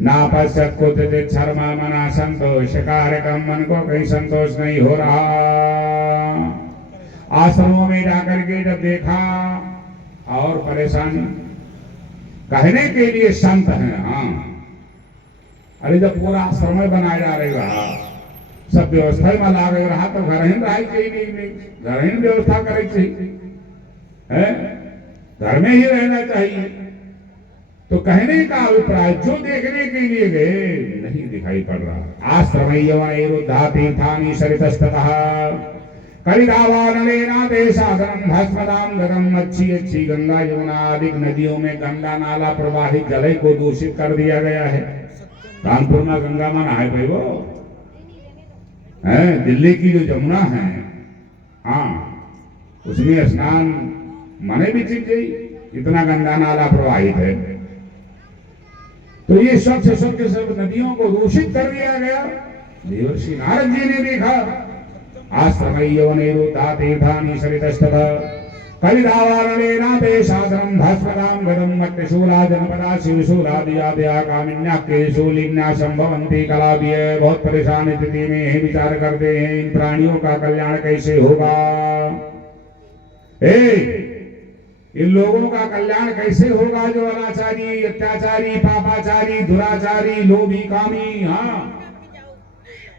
ना पश्चात को शर्मा मना संतोष कारकम, मन को कहीं संतोष नहीं हो रहा। आश्रमों में जाकर के जब देखा और परेशानी, कहने के लिए संत हैं। हाँ, अरे जब पूरा आश्रम में बनाया जा रहेगा, सब व्यवस्था में लाग रहा तो घर ही रहा चाहिए, घर ही व्यवस्था करे चाहिए, घर में ही रहना चाहिए। तो कहने का अभिप्राय, जो देखने के लिए गए नहीं दिखाई पड़ रहा। आश्रम यवनैरुद्धा तीर्थानि सरितस्ततः कलिदावानलेना देशादनं भस्मदां गदं। अच्छी अच्छी गंगा यमुना आदि नदियों में गंगा नाला प्रवाहित जल को दूषित कर दिया गया है। कानपुर में गंगा में नहाए भाई वो है, दिल्ली की जो यमुना है, हाँ उसमें स्नान मने भी चिप गई, इतना गंगा नाला प्रवाहित है। तो ये स्वच्छ स्वच्छ सब नदियों को दूषित कर दिया गया। देवर्षि नारद जी ने देखा, आश्रम यवनैरुद्धा तीर्थानि सरितस्ततः कलिदावानलेना देशादनं भस्मदां गदं। मट्टशूला जनपदा शिवशूलादिया कामिन्या केशूलिन्या संभवन्ति कलाभिय। बहुत परेशान स्थिति में ही विचार करते हैं, इन प्राणियों का कल्याण कैसे होगा, इन लोगों का कल्याण कैसे होगा जो अनाचारी, अत्याचारी, पापाचारी, दुराचारी, लोभी, कामी, हाँ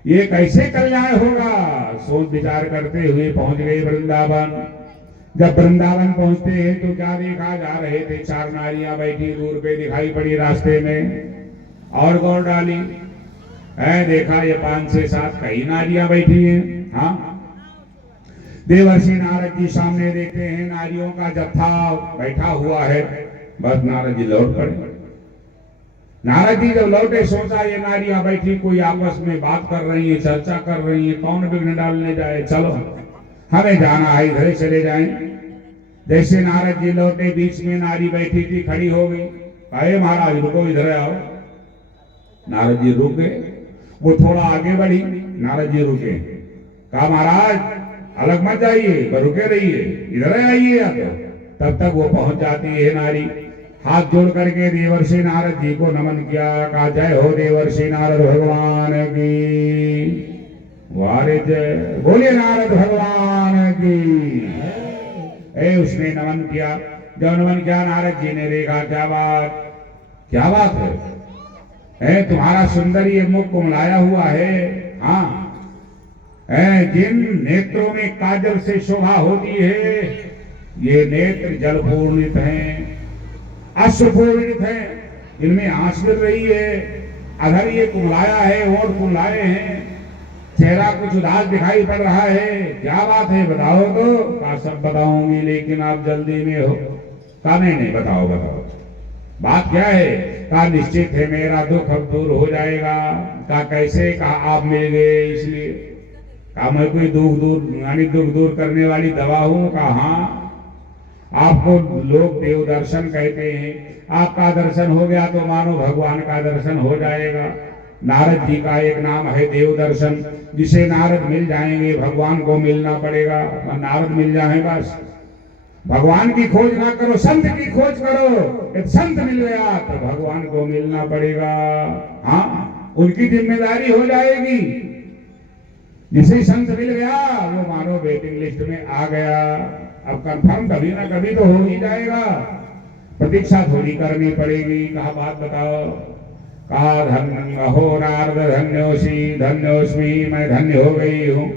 ये कैसे कल्याण होगा? सोच विचार करते हुए पहुंच गए वृंदावन। जब वृंदावन पहुंचते हैं तो क्या देखा, जा रहे थे 4 नारियां बैठी दूर पे दिखाई पड़ी रास्ते में और गौर डाली है। देखा ये 5 से 7 कई नारियां बैठी हैं। हाँ, देवर्षि नारद जी सामने देखते हैं नारियों का जत्था बैठा हुआ है। बस नारद जी लौट पड़े। नारद जी जब लौटे, सोचा ये नारियां बैठी कोई आपस में बात कर रही है, चर्चा कर रही है, कौन विघ्न डालने जाए, चलो हमें जाना है, इधर चले जाएं। जैसे नारद जी लौटे, बीच में नारी बैठी थी खड़ी हो गई, अरे महाराज रुको, इधर आओ। नारद जी रुक गए, वो थोड़ा आगे बढ़ी, नारद जी रुके, कहा महाराज अलग मत जाइए, रुके रहिए, इधर आइए। तब तक वो पहुंच जाती है नारी, हाथ जोड़ करके देवर्षि नारद जी को नमन किया, कहा जय हो देवर्षि नारद भगवान की, वारे जय, बोलिए नारद भगवान की। उसने नमन किया। जब नमन किया नारद जी ने देखा, क्या बात है, तुम्हारा सुंदर ये मुख कुमलाया हुआ है। हाँ, जिन नेत्रों में काजल से शोभा होती है, ये नेत्र जल पूर्णित हैं, अश्रु पूर्णित हैं, इनमें आंच गिर रही है, अधर ये कुमलाया है, ओठ कुमलाए हैं, चेहरा कुछ उदास दिखाई पड़ रहा है, क्या बात है बताओ तो? का सब बताऊंगी लेकिन आप जल्दी में हो। कहा नहीं नहीं बताओ बताओ बात क्या है। कहा निश्चित है मेरा दुख अब दूर हो जाएगा। कहा कैसे। कहा आप मिल गए इसलिए। कहा मैं कोई दुख दूर यानी दुख दूर करने वाली दवा हूं। कहा हाँ। आपको लोग देव दर्शन कहते हैं, आपका दर्शन हो गया तो मानो भगवान का दर्शन हो जाएगा। नारद जी का एक नाम है देव दर्शन, जिसे नारद मिल जाएंगे भगवान को मिलना पड़ेगा। नारद मिल जाए बस, भगवान की खोज ना करो, संत की खोज करो। एक संत मिल गया तो भगवान को मिलना पड़ेगा। हाँ, उनकी जिम्मेदारी हो जाएगी। जिसे संत मिल गया वो मानो वेटिंग लिस्ट में आ गया। अब कंफर्म कभी ना कभी तो हो ही जाएगा, प्रतीक्षा थोड़ी करनी पड़ेगी। कहा बात बताओ। कहा धन्य हो नारद धन्योसी धन्योस्मी, मैं धन्य हो गई हूँ।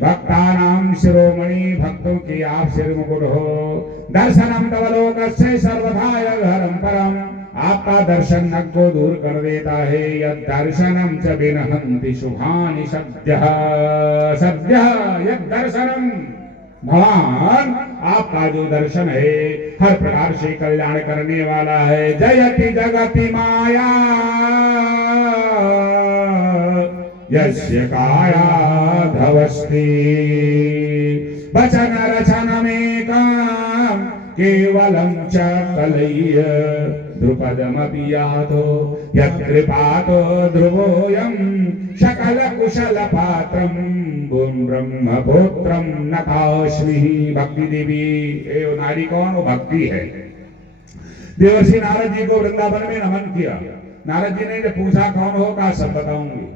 भक्तानाम शिरोमणि, भक्तों की आप सिर मुकुट हो। दर्शनम तव लोकस्य सर्वथा घरम परम, आपका दर्शन नग को दूर कर देता है। यद दर्शनम च विनहन्ति शुभानि सद्यः सद्यः यद दर्शनम, भगवान आपका जो दर्शन है हर प्रकार से कल्याण करने वाला है। जयति जगति माया यस्य काया धवस्ति, वचन रचनमेकं केवलं च कलय्य द्रुपदमपि यातो यत्कृपातो ध्रुवोऽयं सकल कुशल पात्रं ब्रह्मपुत्रं नतास्मि। भक्ति देवी ए नारी कौन? वो भक्ति है। देवर्षि नारद जी को वृंदावन में नमन किया। नारद जी ने जब पूछा कौन हो, कहा सब बताऊंगी।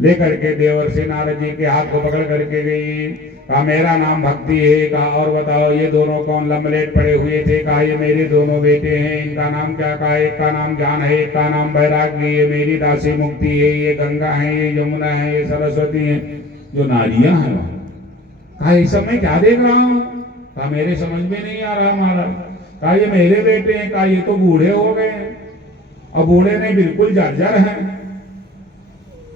लेकर के देवर्षि नारद जी के हाथ को पकड़ करके गई। कहा मेरा नाम भक्ति है। कहा और बताओ ये दोनों कौन लंबलेट पड़े हुए थे? कहा ये मेरे दोनों बेटे हैं। इनका नाम क्या? कहा एक का नाम ज्ञान है, एक का नाम वैराग्य। ये मेरी दासी मुक्ति है, ये गंगा है, ये यमुना है, ये सरस्वती है। जो नारियां हैं कहा इस सब मैं क्या देख रहा हूँ? कहा मेरे समझ में नहीं आ रहा महाराज। कहा ये मेरे बेटे हैं। कहा ये तो बूढ़े हो गए हैं और बूढ़े नहीं बिल्कुल जर्जर हैं,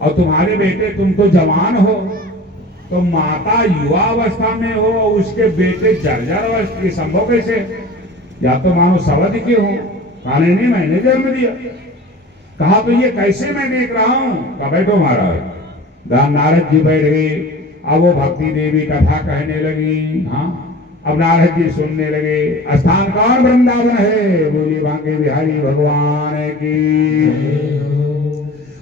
और तुम्हारे बेटे तुम तो जवान हो, तो माता युवा अवस्था में हो, उसके बेटे जर्जर अवस्था की संभव कैसे? या तो मानो सवध के हो। कहा नहीं मैंने जन्म दिया। कहा तो ये कैसे मैं देख रहा हूँ? कहा बैठो महाराज। नारद जी बैठ गए। अब वो भक्ति देवी कथा कहने लगी। हाँ, अब नारद जी सुनने लगे। स्थान कौन? वृंदावन है। बोली बांके बिहारी भगवान की।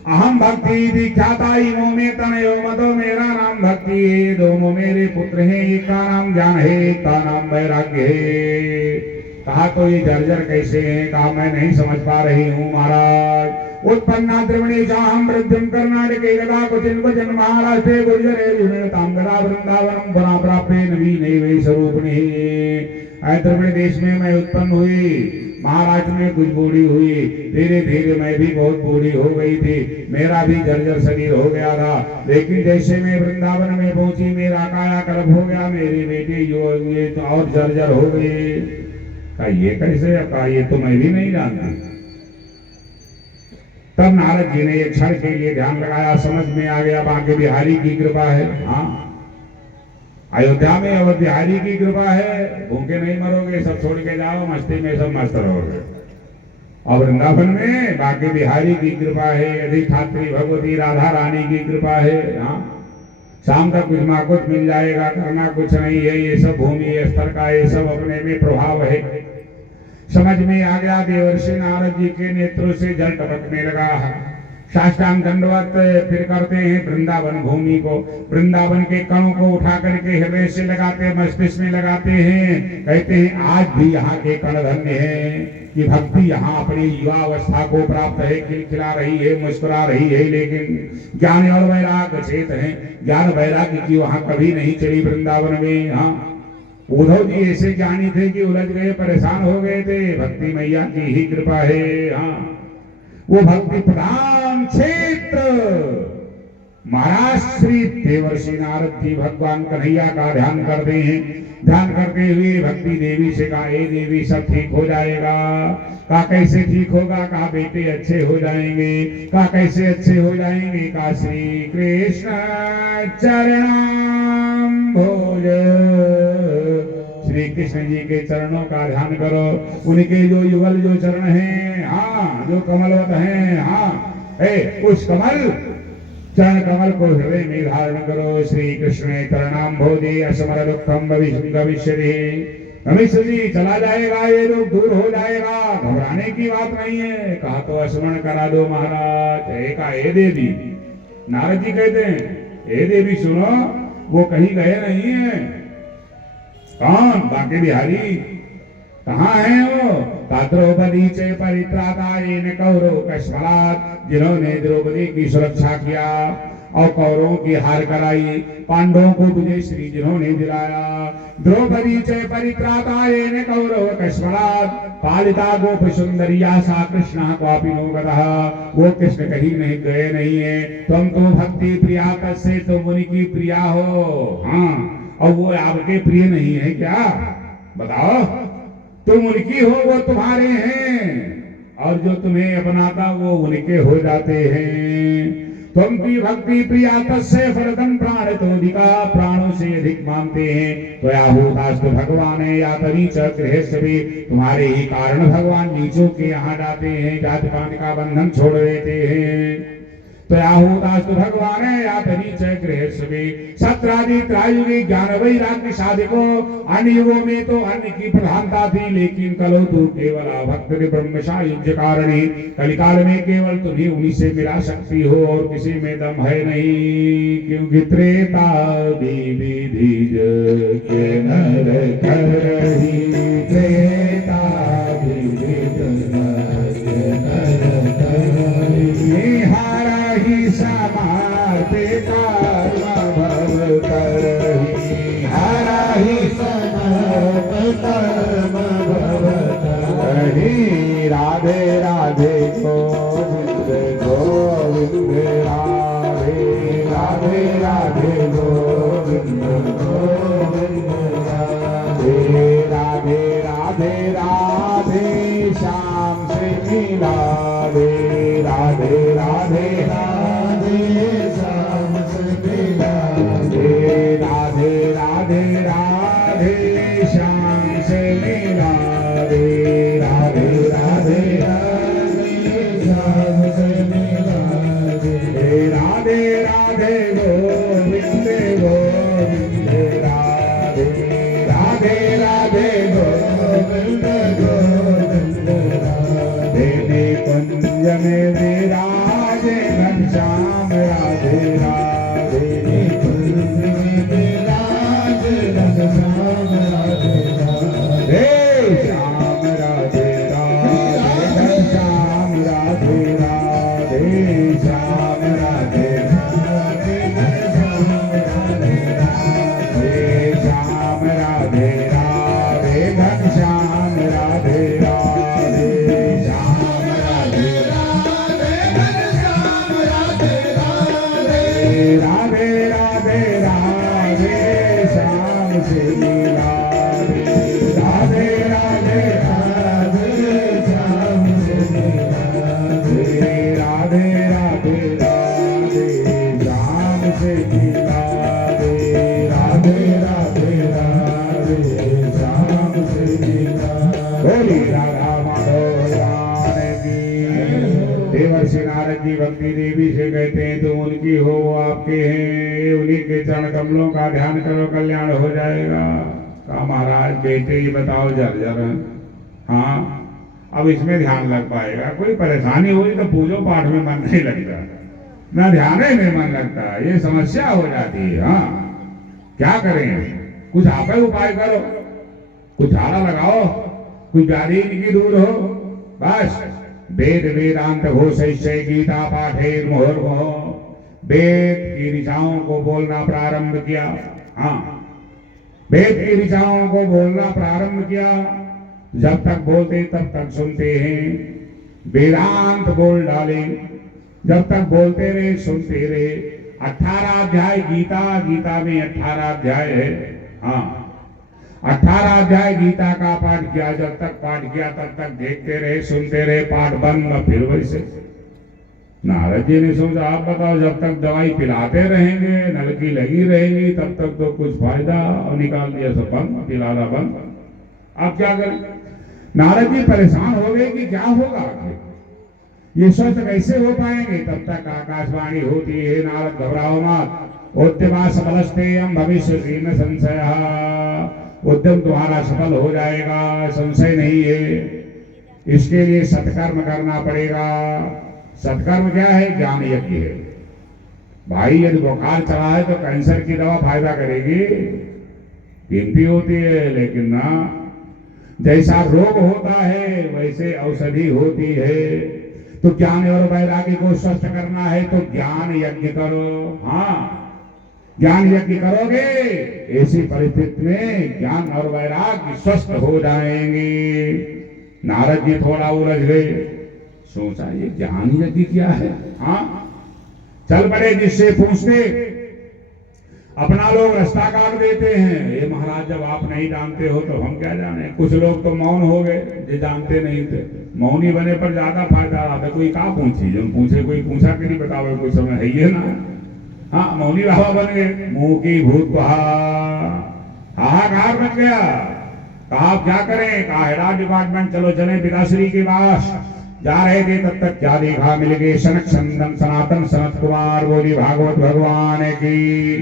अहम भक्ति विख्याता इमो में तनयो मतो, मेरा नाम भक्ति है। दोनों मेरे पुत्र हैं, एक का नाम ज्ञान है, एक का नाम वैराग्य है। कहा तो ये जर्जर कैसे हैं? कहा मैं नहीं समझ पा रही हूँ महाराज। उत्पन्ना त्रिवेणी चाहम वृद्धिम कर्नाटके गदा क्वचिन क्वचिन महाराष्ट्रे गुर्जरे विमेताम गदा वृंदावनम पुनः प्राप्ते नवीने वै स्वरूपिणी। त्रिवेणी देश में मैं उत्पन्न हुई, महाराष्ट्र में कुछ बूढ़ी हुई, धीरे धीरे मैं भी बहुत बूढ़ी हो गई थी, मेरा भी जर्जर शरीर हो गया था। लेकिन जैसे मैं वृंदावन में पहुंची मेरा कायाकल्प हो गया, मेरी बेटी जो ये तो और जर्जर हो गई। कहा ये कैसे? कहा ये तो मैं भी नहीं जानती। तब नारद जी ने एक क्षण के लिए ध्यान लगाया, समझ में आ गया बांके बिहारी की कृपा है। हाँ, अयोध्या में अवध बिहारी की कृपा है, भूखे नहीं मरोगे, सब छोड़ के जाओ, मस्ती में सब मस्त रहोगे। और वृंदावन में बांके बिहारी की कृपा है, यदि ठात्री भगवती राधा रानी की कृपा है। हाँ, शाम तक कुछ ना कुछ मिल जाएगा, करना कुछ नहीं है। ये सब भूमि स्तर का ये सब अपने में प्रभाव है। समझ में आ गया। देवर्षि नारद जी के नेत्रों से जल टपकने लगा। साष्टांग दंडवत फिर करते हैं वृंदावन भूमि को, वृंदावन के कणों को उठा करके हृदय से लगाते हैं, मस्तिष्क में लगाते हैं। कहते हैं आज भी यहाँ के कण धन्य हैं कि भक्ति यहाँ अपनी युवा अवस्था को प्राप्त है, खिलखिला रही है, मुस्कुरा रही है। लेकिन ज्ञान और वैराग्य चेत है, ज्ञान वैराग्य की वहां कभी नहीं चली वृंदावन में। हाँ, उद्धव जी ऐसे ज्ञानी थे कि उलझ गए, परेशान हो गए थे। भक्ति मैया की ही कृपा है। हाँ, वो भक्ति प्रधान क्षेत्र महाराज श्री देवर्षि नारद जी भगवान कन्हैया का ध्यान करते हैं। ध्यान करते हुए भक्ति देवी से कहा ए देवी सब ठीक हो जाएगा। कहा कैसे ठीक होगा? कहा बेटे अच्छे हो जाएंगे। कहा कैसे अच्छे हो जाएंगे? कहा श्री कृष्ण चरणाम भोज श्री कृष्ण जी के चरणों का ध्यान करो। उनके जो युगल जो चरण हैं, हाँ, जो कमलवत हैं, हाँ, उस चरण कमल को हृदय में धारण करो। श्री कृष्ण करणाम्भोजे असमर दुखम भविष्यति। भविष्य जी चला जाएगा, ये दुख दूर हो जाएगा, घबराने की बात नहीं है। कहा तो स्मरण करा दो महाराज। एक हे देवी, नारद जी कहते हैं, हे देवी सुनो, वो कहीं गए नहीं है। कौन? बांके बिहारी। कहाँ है वो? द्रौपदी से परित्राता येन कौरव कस्मलात, जिन्होंने द्रौपदी की सुरक्षा किया और कौरवों की हार कराई, पांडवों को विजय श्री जिन्होंने दिलाया। द्रौपदी से परित्राता येन कौरव कस्मलात, पालिता गोप सुंदरिया सा कृष्ण क्वापि नो गतः। वो कृष्ण कहीं नहीं गए नहीं है। तुम तो भक्ति प्रिया तस्से, तुम उनकी प्रिया हो। हाँ, और वो आपके प्रिय नहीं है क्या? बताओ, तुम उनकी हो, वो तुम्हारे हैं, और जो तुम्हें अपनाता वो उनके हो जाते हैं। तुम की भक्ति प्रिया तस्से फलतम प्राण तो अधिका, प्राणों से अधिक मानते हैं। तो याहूतास्तु भगवान है या तरी च गृहस्थी, तुम्हारे ही कारण भगवान नीचों के यहाँ जाते हैं, जाति पात का बंधन छोड़ देते हैं। तो याहूतास्तु भगवान है या तरी च गृहस्थी, सत्रादि त्रायुगी ज्ञान वैराग्य साधिको। अन्य युगों में तो अन्य की प्रधानता थी, लेकिन कलो तू केवल भक्त ब्रह्म सायुज्य कारणी, कलिकाल में केवल तुम्ही उन्हीं से मिला सकती हो, और किसी में दम है नहीं। क्योंकि त्रेता विधि के नर करही, त्रेता विधि के नर करही, हारा ही समाते कर्म भव करही, हारा ही समाते कर्म भव करही। राधे राधे गोविंद गोविंद राधे, राधे राधे गोविंद गोविंद राधे, राधे राधे राधे श्याम से मिला दे, राधे राधे राधे श्याम से मिला दे, राधे राधे राधे श्याम से मिला दे, राधे राधे राधे श्याम से मिला दे, राधे राधे गोविंद गोविंद राधे, राधे राधे गोविंद गोविंद राधे। कुंज में विराजे घनश्याम राधे राधे, कुंज में विराजे घनश्याम राधे राधे, श्याम राधे राधे घनश्याम राधे राधे, श्याम राधे राधे घनश्याम राधे राधे, श्याम राधे राधे घनश्याम राधे राधे, श्याम राधे राधे घनश्याम राधे राधे, राधे राधे राधे श्याम से मिला दे, राधे राधे राधे श्याम से मिला दे, राधे राधे राधे श्याम से मिला दे, राधे राधे राधे श्याम से मिला दे। बोली राधा माधव राम की। देवर्षि नारद जी भक्ति देवी से कहते हैं तुम उनकी हो, वो आपके हैं, उन्हीं के चरण कमलों का ध्यान करो, कल्याण हो जाएगा। कहा महाराज बेटे ये बताओ जर हाँ, अब इसमें ध्यान लग पाएगा? कोई परेशानी हुई तो पूजो पाठ में मन नहीं लगता, न ध्यान में मन लगता, ये समस्या हो जाती है। हाँ, क्या करें? कुछ आप ही उपाय करो, कुछ झाड़ा लगाओ, कुछ व्याधि इनकी दूर हो। बस वेद वेदांत घोषैश्चै गीता पाठे मुहुर्मुहुः, वेद की ऋचाओं को बोलना प्रारंभ किया। हाँ, वेद की ऋचाओं को बोलना प्रारंभ किया, जब तक बोलते तब तक सुनते हैं। वेदांत बोल डाले, जब तक बोलते रहे सुनते रहे। 18 अध्याय गीता, गीता में 18 अध्याय है। हाँ, 18 अध्याय गीता का पाठ किया, जब तक पाठ किया तब तक देखते रहे सुनते रहे, पाठ बंद, फिर वैसे नारद जी ने सोचा आप बताओ, जब तक दवाई पिलाते रहेंगे, नलकी लगी रहेगी, तब तक तो कुछ फायदा, और निकाल दिया सब बंद, पिलाना बंद, आप क्या करें। नारद जी परेशान हो गए कि क्या होगा, ये स्वस्थ कैसे हो पाएंगे। तब तक आकाशवाणी होती है, नारद घबराओ मत, उद्यमा सफलस्तेयम भविष्य न संशय, उद्यम तुम्हारा सफल हो जाएगा, संशय नहीं है। इसके लिए सत्कर्म करना पड़ेगा। सत्कर्म क्या है, ज्ञान यज्ञ है। भाई यदि बुखार चढ़ा है तो कैंसर की दवा फायदा करेगी, कीमती होती है, लेकिन ना, जैसा रोग होता है वैसे औषधि होती है। तो ज्ञान और वैराग्य को स्वस्थ करना है तो ज्ञान यज्ञ करो। हाँ, ज्ञान यज्ञ करोगे, ऐसी परिस्थिति में ज्ञान और वैराग्य स्वस्थ हो जाएंगे। नारद जी थोड़ा उलझ गए, सोचा ये ज्ञान यज्ञ क्या है। हाँ, चल पड़े जिससे पूछते। अपना लोग रास्ता काट देते हैं, ये महाराज जब आप नहीं जानते हो तो हम क्या जाने। कुछ लोग तो मौन हो गए, जो जानते नहीं थे। मौनी बने पर ज्यादा फायदा आता। कोई कहा पूछी, जो पूछे कोई पूछा कि नहीं बताओ, कोई समय है ये ना। हाँ, मौनी बाबा बन गए, मुंह की भूत हाहाकार बन गया। कहा क्या करें, कहा हेडा डिपार्टमेंट चलो चले पिताश्री के पास। जा रहे थे तब तक क्या देखा, मिल गए सनक संदन सनातन सनत कुमार। बोली भागवत भगवान की।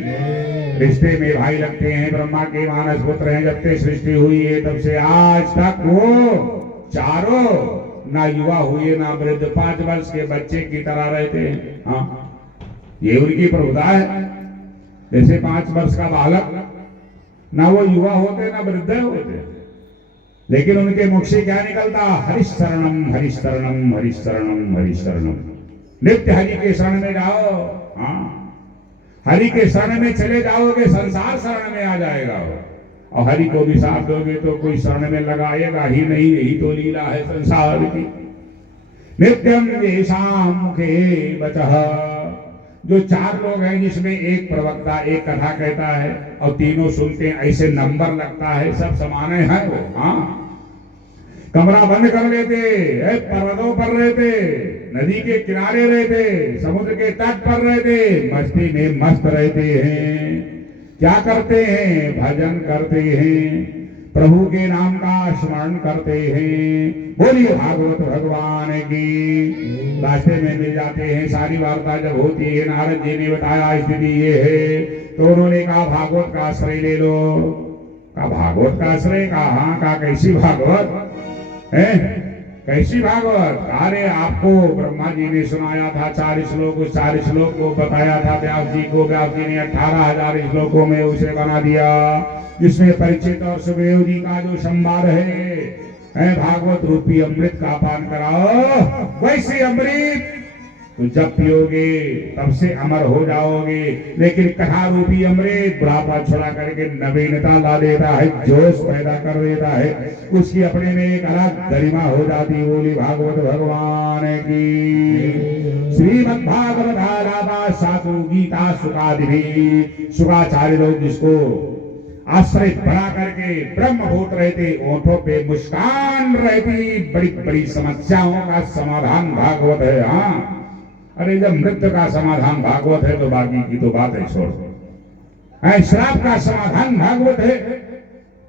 रिश्ते में भाई लगते हैं, ब्रह्मा के मानस पुत्र हैं। जब से सृष्टि हुई है तब से आज तक वो चारों ना युवा हुए ना वृद्ध, 5 वर्ष के बच्चे की तरह रहते हैं। हाँ, ये उनकी प्रभुता है। जैसे 5 वर्ष का बालक, ना वो युवा होते ना वृद्ध होते, लेकिन उनके मुख से क्या निकलता, हरिशरणम हरिशरणम हरिशरणम हरिशरणम। नित्य हरि के शरण में जाओ। हाँ, हरि के शरण में चले जाओगे, संसार शरण में आ जाएगा। और हरि को भी साथ दोगे तो कोई शरण में लगाएगा ही नहीं। यही तो लीला है संसार की। नित्यम येषां मुखे वचः। जो 4 लोग हैं, जिसमें एक प्रवक्ता एक कथा कहता है और तीनों सुनते हैं, ऐसे नंबर लगता है, सब समान है वो। हाँ, कमरा बंद कर लेते, पर्वतों पर रहते, नदी के किनारे रहते, समुद्र के तट पर रहते, मस्ती में मस्त रहते हैं। क्या करते हैं, भजन करते हैं, प्रभु के नाम का स्मरण करते हैं। बोलिए भागवत भगवान की। रास्ते में मिल जाते हैं, सारी वार्ता जब होती है, नारद जी ने बताया स्थिति ये है, तो उन्होंने कहा भागवत का आश्रय ले लो। कहा भागवत का आश्रय, कहा हाँ। कहा कैसी भागवत है, कैसी भागवत। अरे आपको ब्रह्मा जी ने सुनाया था 4 श्लोक, उस 4 श्लोक को बताया था व्यास जी को। व्यास जी ने 18,000 श्लोकों में उसे बना दिया, जिसमें परीक्षित और सुखदेव जी का जो संवाद है भागवत रूपी अमृत का पान कराओ। वैसे अमृत तो जब पियोगे तब से अमर हो जाओगे, लेकिन कथा रूपी अमृत बुढ़ापा छुड़ा करके नवीनता ला देता है, जोश पैदा कर देता है, उसकी अपने में एक अलग गरिमा हो जाती। बोली भागवत भगवान की। श्रीमद् भागवत साधु गीता सुखादि। सुखाचार्य लोग जिसको आश्रय बना करके ब्रह्मभूत रहते, ओठों पे मुस्कान रहती, बड़ी बड़ी समस्याओं का समाधान भागवत है। हाँ, अरे जब मृत्यु का समाधान भागवत है तो बाकी की तो बात है छोड़। श्राप का समाधान भागवत है।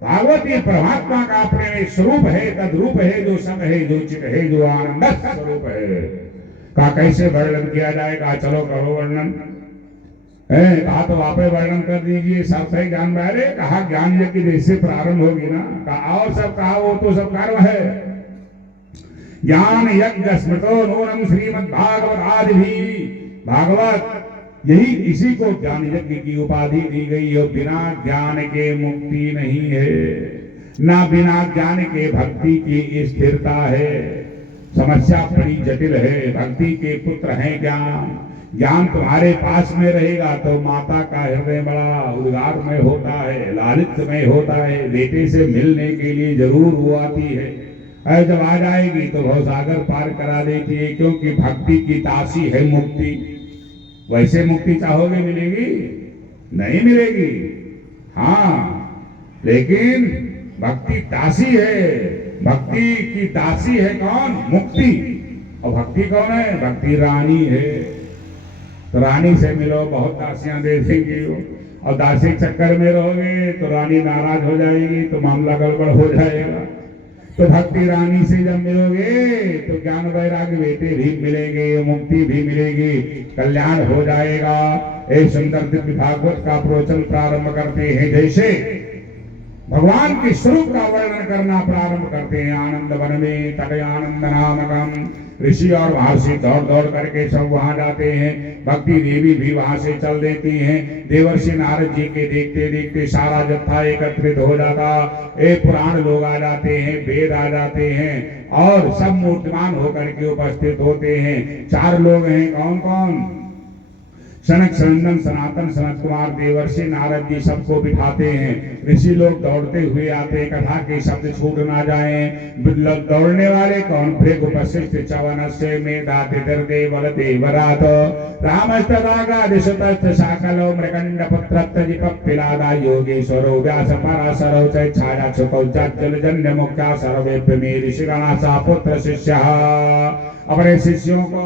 भागवत ये परमात्मा का अपने में स्वरूप है, तद्रूप है, जो सब है, जो चित है, जो आनंद स्वरूप है। कहा कैसे वर्णन किया जाएगा, चलो करो वर्णन। कहा तो आप वर्णन कर दीजिए, सब है ज्ञान बारे। कहा ज्ञान यज्ञ जैसे प्रारंभ होगी ना, कहा और सब कहा वो तो सब कर्म है। ज्ञान यज्ञ स्मृतो नूनम श्रीमद् भागवत आदि भी। भागवत यही इसी को ज्ञान यज्ञ की उपाधि दी गई है। बिना ज्ञान के मुक्ति नहीं है, ना बिना ज्ञान के भक्ति की स्थिरता है। समस्या बड़ी जटिल है। भक्ति के पुत्र हैं ज्ञान। ज्ञान तुम्हारे पास में रहेगा तो माता का हृदय बड़ा उद्गारमय होता है, लालित्यमय होता है। बेटे से मिलने के लिए जरूर वो आती है, जब आ जाएगी तो भवसागर पार करा देती है, क्योंकि भक्ति की दासी है मुक्ति। वैसे मुक्ति चाहोगे मिलेगी? नहीं मिलेगी। हाँ, लेकिन भक्ति दासी है। भक्ति की दासी है कौन? मुक्ति। और भक्ति कौन है? भक्ति रानी है। तो रानी से मिलो, बहुत दासियां दे देंगी वो, और दासी चक्कर में रहोगे तो रानी नाराज हो जाएगी, तो मामला गड़बड़ हो जाएगा। तो भक्ति रानी से जब मिलोगे तो ज्ञान वैराग्य बेटे भी मिलेंगे, मुक्ति भी मिलेगी, कल्याण हो जाएगा। एक सुंदर दिव्य भागवत का प्रवचन प्रारंभ करते हैं। जैसे भगवान के स्वरूप का वर्णन करना प्रारंभ करते हैं। आनंद वन में तट आनंद नामकम, ऋषि और महर्षि दौड़ दौड़ करके सब वहां जाते हैं। भक्ति देवी भी वहां से चल देती हैं। देवर्षि नारद जी के देखते देखते सारा जत्था एकत्रित हो जाता। एक पुराण लोग आ जाते हैं, वेद आ जाते हैं, और सब मूर्तिमान होकर के उपस्थित होते हैं। 4 लोग हैं, कौन कौन? सनक सनंदन सनातन सनत कुमार देवर्षि नारद जी सबको बिठाते हैं। ऋषि लोग दौड़ते हुए आते हैं, कथा के शब्द छूट ना जाएं। दौड़ने वाले कौन? भृगु वशिष्ठ च्यवनस्य मेधातिथिर्दे बलदेवरात रामस्तदागादिशतश्च शाकलो मृगण्ड पुत्रत्त जिपप्पिलादा योगेश्वरो व्यास पराशरो च छाया चुकौ जलजन्य मुख्या सर्वेभ्य मे ऋषिगणा सा पुत्र शिष्यः। अपने शिष्यों को,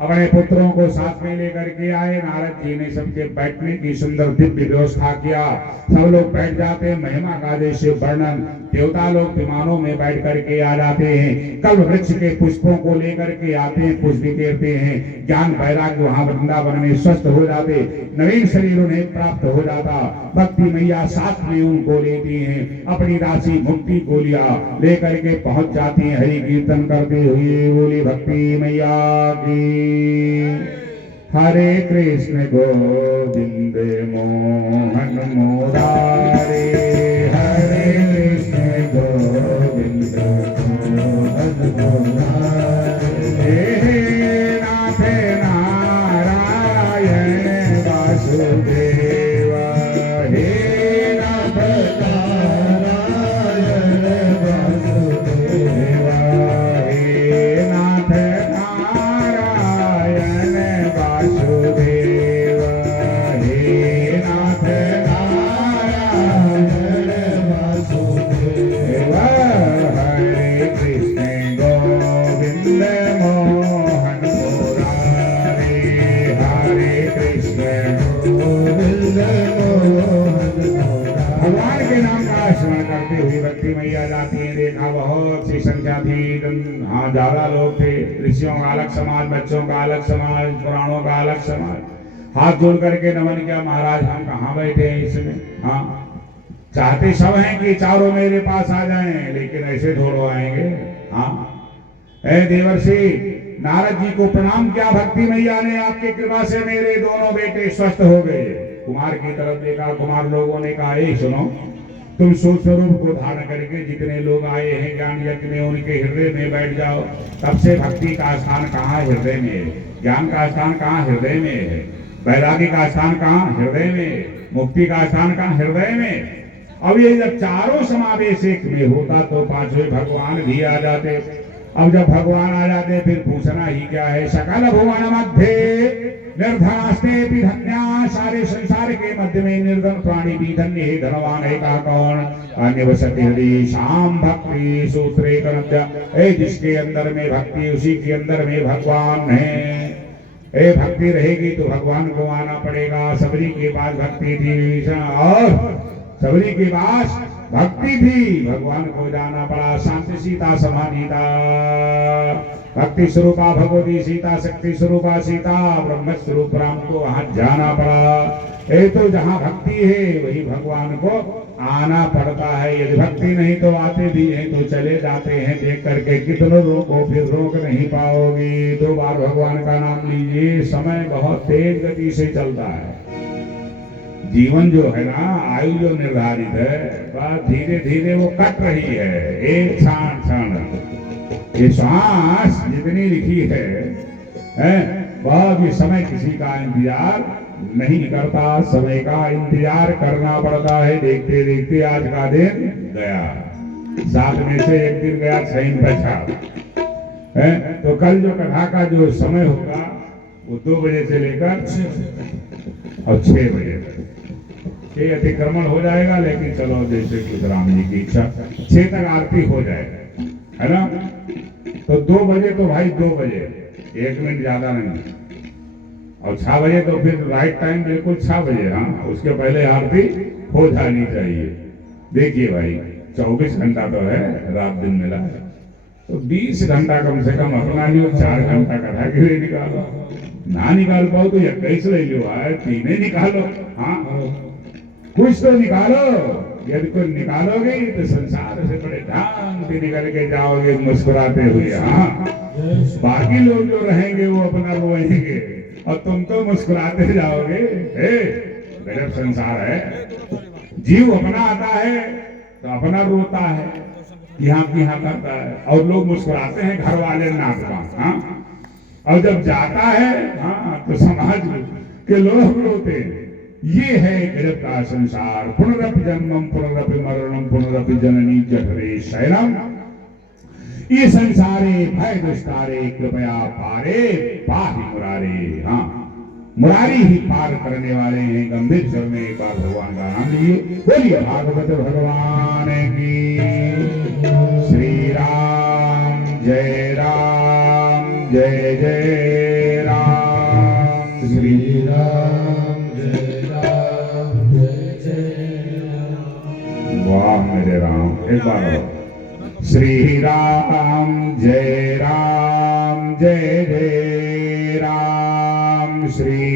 अपने पुत्रों को साथ में लेकर के आए। नारद जी ने सबके बैठने की सुंदर दिव्य व्यवस्था किया। सब लोग बैठ जाते हैं। महिमा का जैसे वर्णन, देवता लोग विमानों में बैठ करके आ जाते हैं। कल्प वृक्ष के पुष्पों को लेकर के आते हैं, पुष्प बिखेरते हैं। ज्ञान वैराग्य वहां वृंदावन में स्वस्थ हो जाते, नवीन शरीर उन्हें प्राप्त हो जाता। भक्ति मैया साथ में उनको लेती हैं, अपनी राशि मुक्ति गोलियां लेकर के पहुंच जाती हैं। हरि कीर्तन करते हुए बोली भक्ति मैया की। हरे कृष्ण गोविंद मोहन मुरारे, हरे कृष्ण गोविंद मोहन मुरारे, नाथ नारायण वासुदेव, हे नाथ नारायण वासुदेव, हे नाथ नारायण वासुदेव, हे नाथ नारायण वासुदेव। हरे कृष्ण गोविंद मोहन मुरारे, हरे कृष्ण गोविंद मोहन मुरारे। भगवान के नाम का स्मरण करते हुए भक्ति मैया जाती है। देखा बहुत सी संख्या थी, हाँ ज्यादा लोग थे। ऋषियों का अलग समाज, बच्चों का अलग समाज, पुराणों का अलग समाज। हाथ जोड़ करके नमन किया, महाराज हम कहाँ बैठे हैं इसमें? हाँ, चाहते सब हैं कि चारों मेरे पास आ जाएं, लेकिन ऐसे थोड़ो आएंगे। हाँ, ऐ देवर्षि नारद जी को प्रणाम किया। भक्ति मैया ने आपकी कृपा से मेरे दोनों बेटे स्वस्थ हो गए। कुमार की तरफ देखा, कुमार लोगों ने कहा, ए सुनो, तुम सूक्ष्म स्वरूप को धारण करके जितने लोग आए हैं ज्ञान यज्ञ में, उनके हृदय में बैठ जाओ। तब से भक्ति का स्थान कहाँ? हृदय में है। ज्ञान का स्थान कहाँ? हृदय में है। वैराग्य का स्थान कहाँ? हृदय में। मुक्ति का स्थान कहाँ? हृदय में। अब ये जब चारों समावेश एक में होता तो पांचवें भगवान भी आ जाते। अब जब भगवान आ जाते फिर पूछना ही क्या है। सकल भुवन मध्य निर्धनास्ते भी धन्या, सारे संसार के मध्य में निर्धन प्राणी भी धन्य है। धनवान है का कौन? अन्य वसति हृदय शाम भक्ति सूत्रे कनद्य। जिसके अंदर में भक्ति, उसी के अंदर में भगवान है। भक्ति रहेगी तो भगवान को आना पड़ेगा। सबरी के पास भक्ति थी और सबरी के पास भक्ति थी, भगवान को जाना पड़ा। शांति सीता समानीता, भक्ति स्वरूपा भगवती सीता, शक्ति स्वरूपा सीता, ब्रह्म स्वरूप राम को वहां जाना पड़ा। तो जहां भक्ति है वही भगवान को आना पड़ता है। यदि भक्ति नहीं तो आते भी हैं तो चले जाते हैं। देख करके कितनों रोको फिर रोक नहीं पाओगे। 2 बार भगवान का नाम लीजिए। समय बहुत तेज गति से चलता है। जीवन जो है ना, आयु जो निर्धारित है, बस धीरे धीरे वो कट रही है। एक क्षण क्षण ये श्वास जितनी लिखी है बहुत ये समय किसी का इंतजार नहीं करता। समय का इंतजार करना पड़ता है। देखते देखते आज का दिन गया, 7 में से एक दिन गया, 6 बचा है। तो कल जो कथा का जो समय होगा वो 2 बजे से लेकर और 6 बजे तक ये अतिक्रमण हो जाएगा। लेकिन चलो जैसे कि राम जी की इच्छा 6 तक आरती हो जाएगा, है ना। तो 2 बजे तो भाई 2 बजे, 1 मिनट ज्यादा नहीं, और 6 बजे तो फिर राइट टाइम बिल्कुल 6 बजे। हाँ, उसके पहले आरती हो जानी चाहिए। देखिए भाई 24 घंटा तो है, रात दिन मिला है, तो 20 घंटा कम से कम अपना लियो, 4 घंटा कथा के लिए निकालो। ना निकाल पाओ तो 21 ले लियो, 3 ही निकालो। हाँ, कुछ तो निकालो। यदि कोई निकालोगे तो संसार से बड़े ढंग से निकल के जाओगे मुस्कुराते हुए। हाँ, बाकी लोग जो रहेंगे वो अपना रोएंगे और तुम तो मुस्कुराते जाओगे। गजब संसार है। जीव अपना आता है तो अपना रोता है, यहाँ की यहाँ करता है, और लोग मुस्कुराते हैं, घर वाले नाचवा। हाँ, और जब जाता है हाँ तो समाज के लोग रोते हैं। ये है गजब का संसार। पुनरपि जन्मम पुनरपि मरणम पुनरपि जननी जठरे शयनम। ये संसारे भय दुष्टारे कृपया पारे पाहि मुरारे। हाँ, मुरारी ही पार करने वाले हैं। गंभीर स्वर में एक बार भगवान का नाम लीजिए। बोलिए भागवत भगवान की। श्री राम जय जय राम। श्री राम जय राम। वाह मेरे राम, एक बार और। श्री राम जय राम। श्री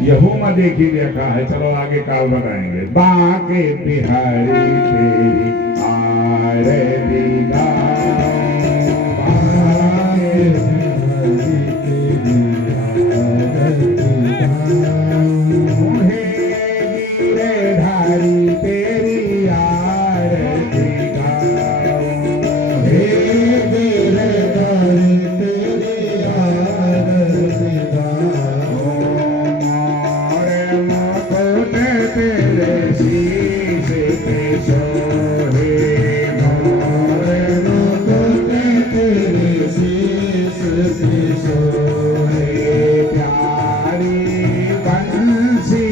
यहूमा देखी देखा है। चलो आगे काल बताएंगे। बाके बिहारी तेरी आरती गाओ, बाके बिहारी तेरी आरती गाओ, हे गिरधारी तेरी आरती गाओ, हे गिरधारी तेरी आरती गाओ, मोरे मुकुट तेरे शीश पे सोहे, मोरे मुकुट तेरे शीश पे सोहे, प्यारी बंसी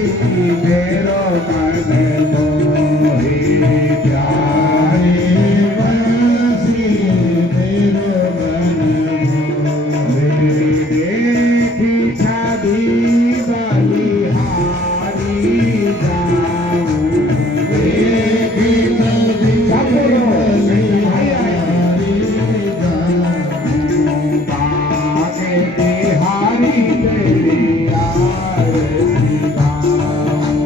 मेरो मन मोहे, प्यारी बंसी मेरो मन मोहे, देखी छवि बलिहारी जाऊं, देखी छवि बलिहारी जाऊं, बाके बिहारी तेरी आरती गाऊं,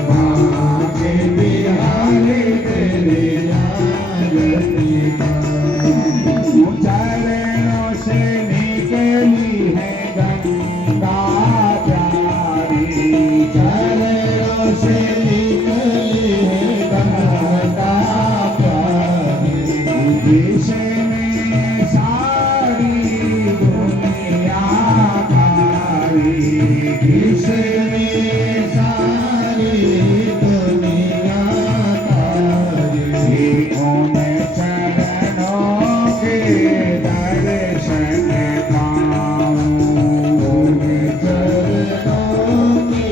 बाके बिहारी तेरी आरती गाऊं, चरणों से निकली है गंगा प्यारी, चरणों से निकली है गंगा प्यारी, जिसमें सारी दुनिया कारी, जिसमें सारी दुनिया कारी, उन चरणों के दर्शन पाऊं, उन चरणों के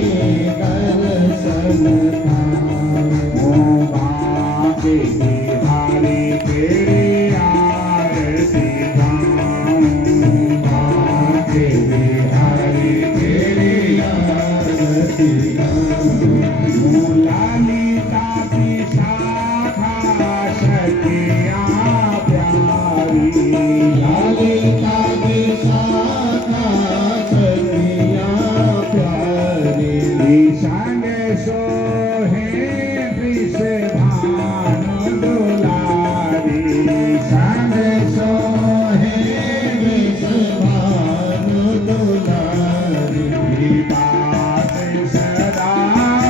दर्शन पाऊं, बाके बिहारी तेरी आरती गाऊं, बाके बिहारी तेरी आरती गाऊं, ललिता की शाखा सखियाँ प्यारी, ललिता की शाखा सखियाँ प्यारी, संग सोहे वृषभानु दुलारी, संग सोहे वृषभानु दुलारी, बात सदा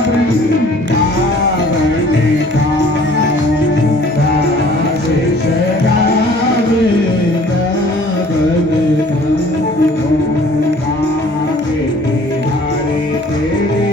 वृंदावन गाऊं, दास सदा वृंदावन गाऊं, बाके बिहारी तेरी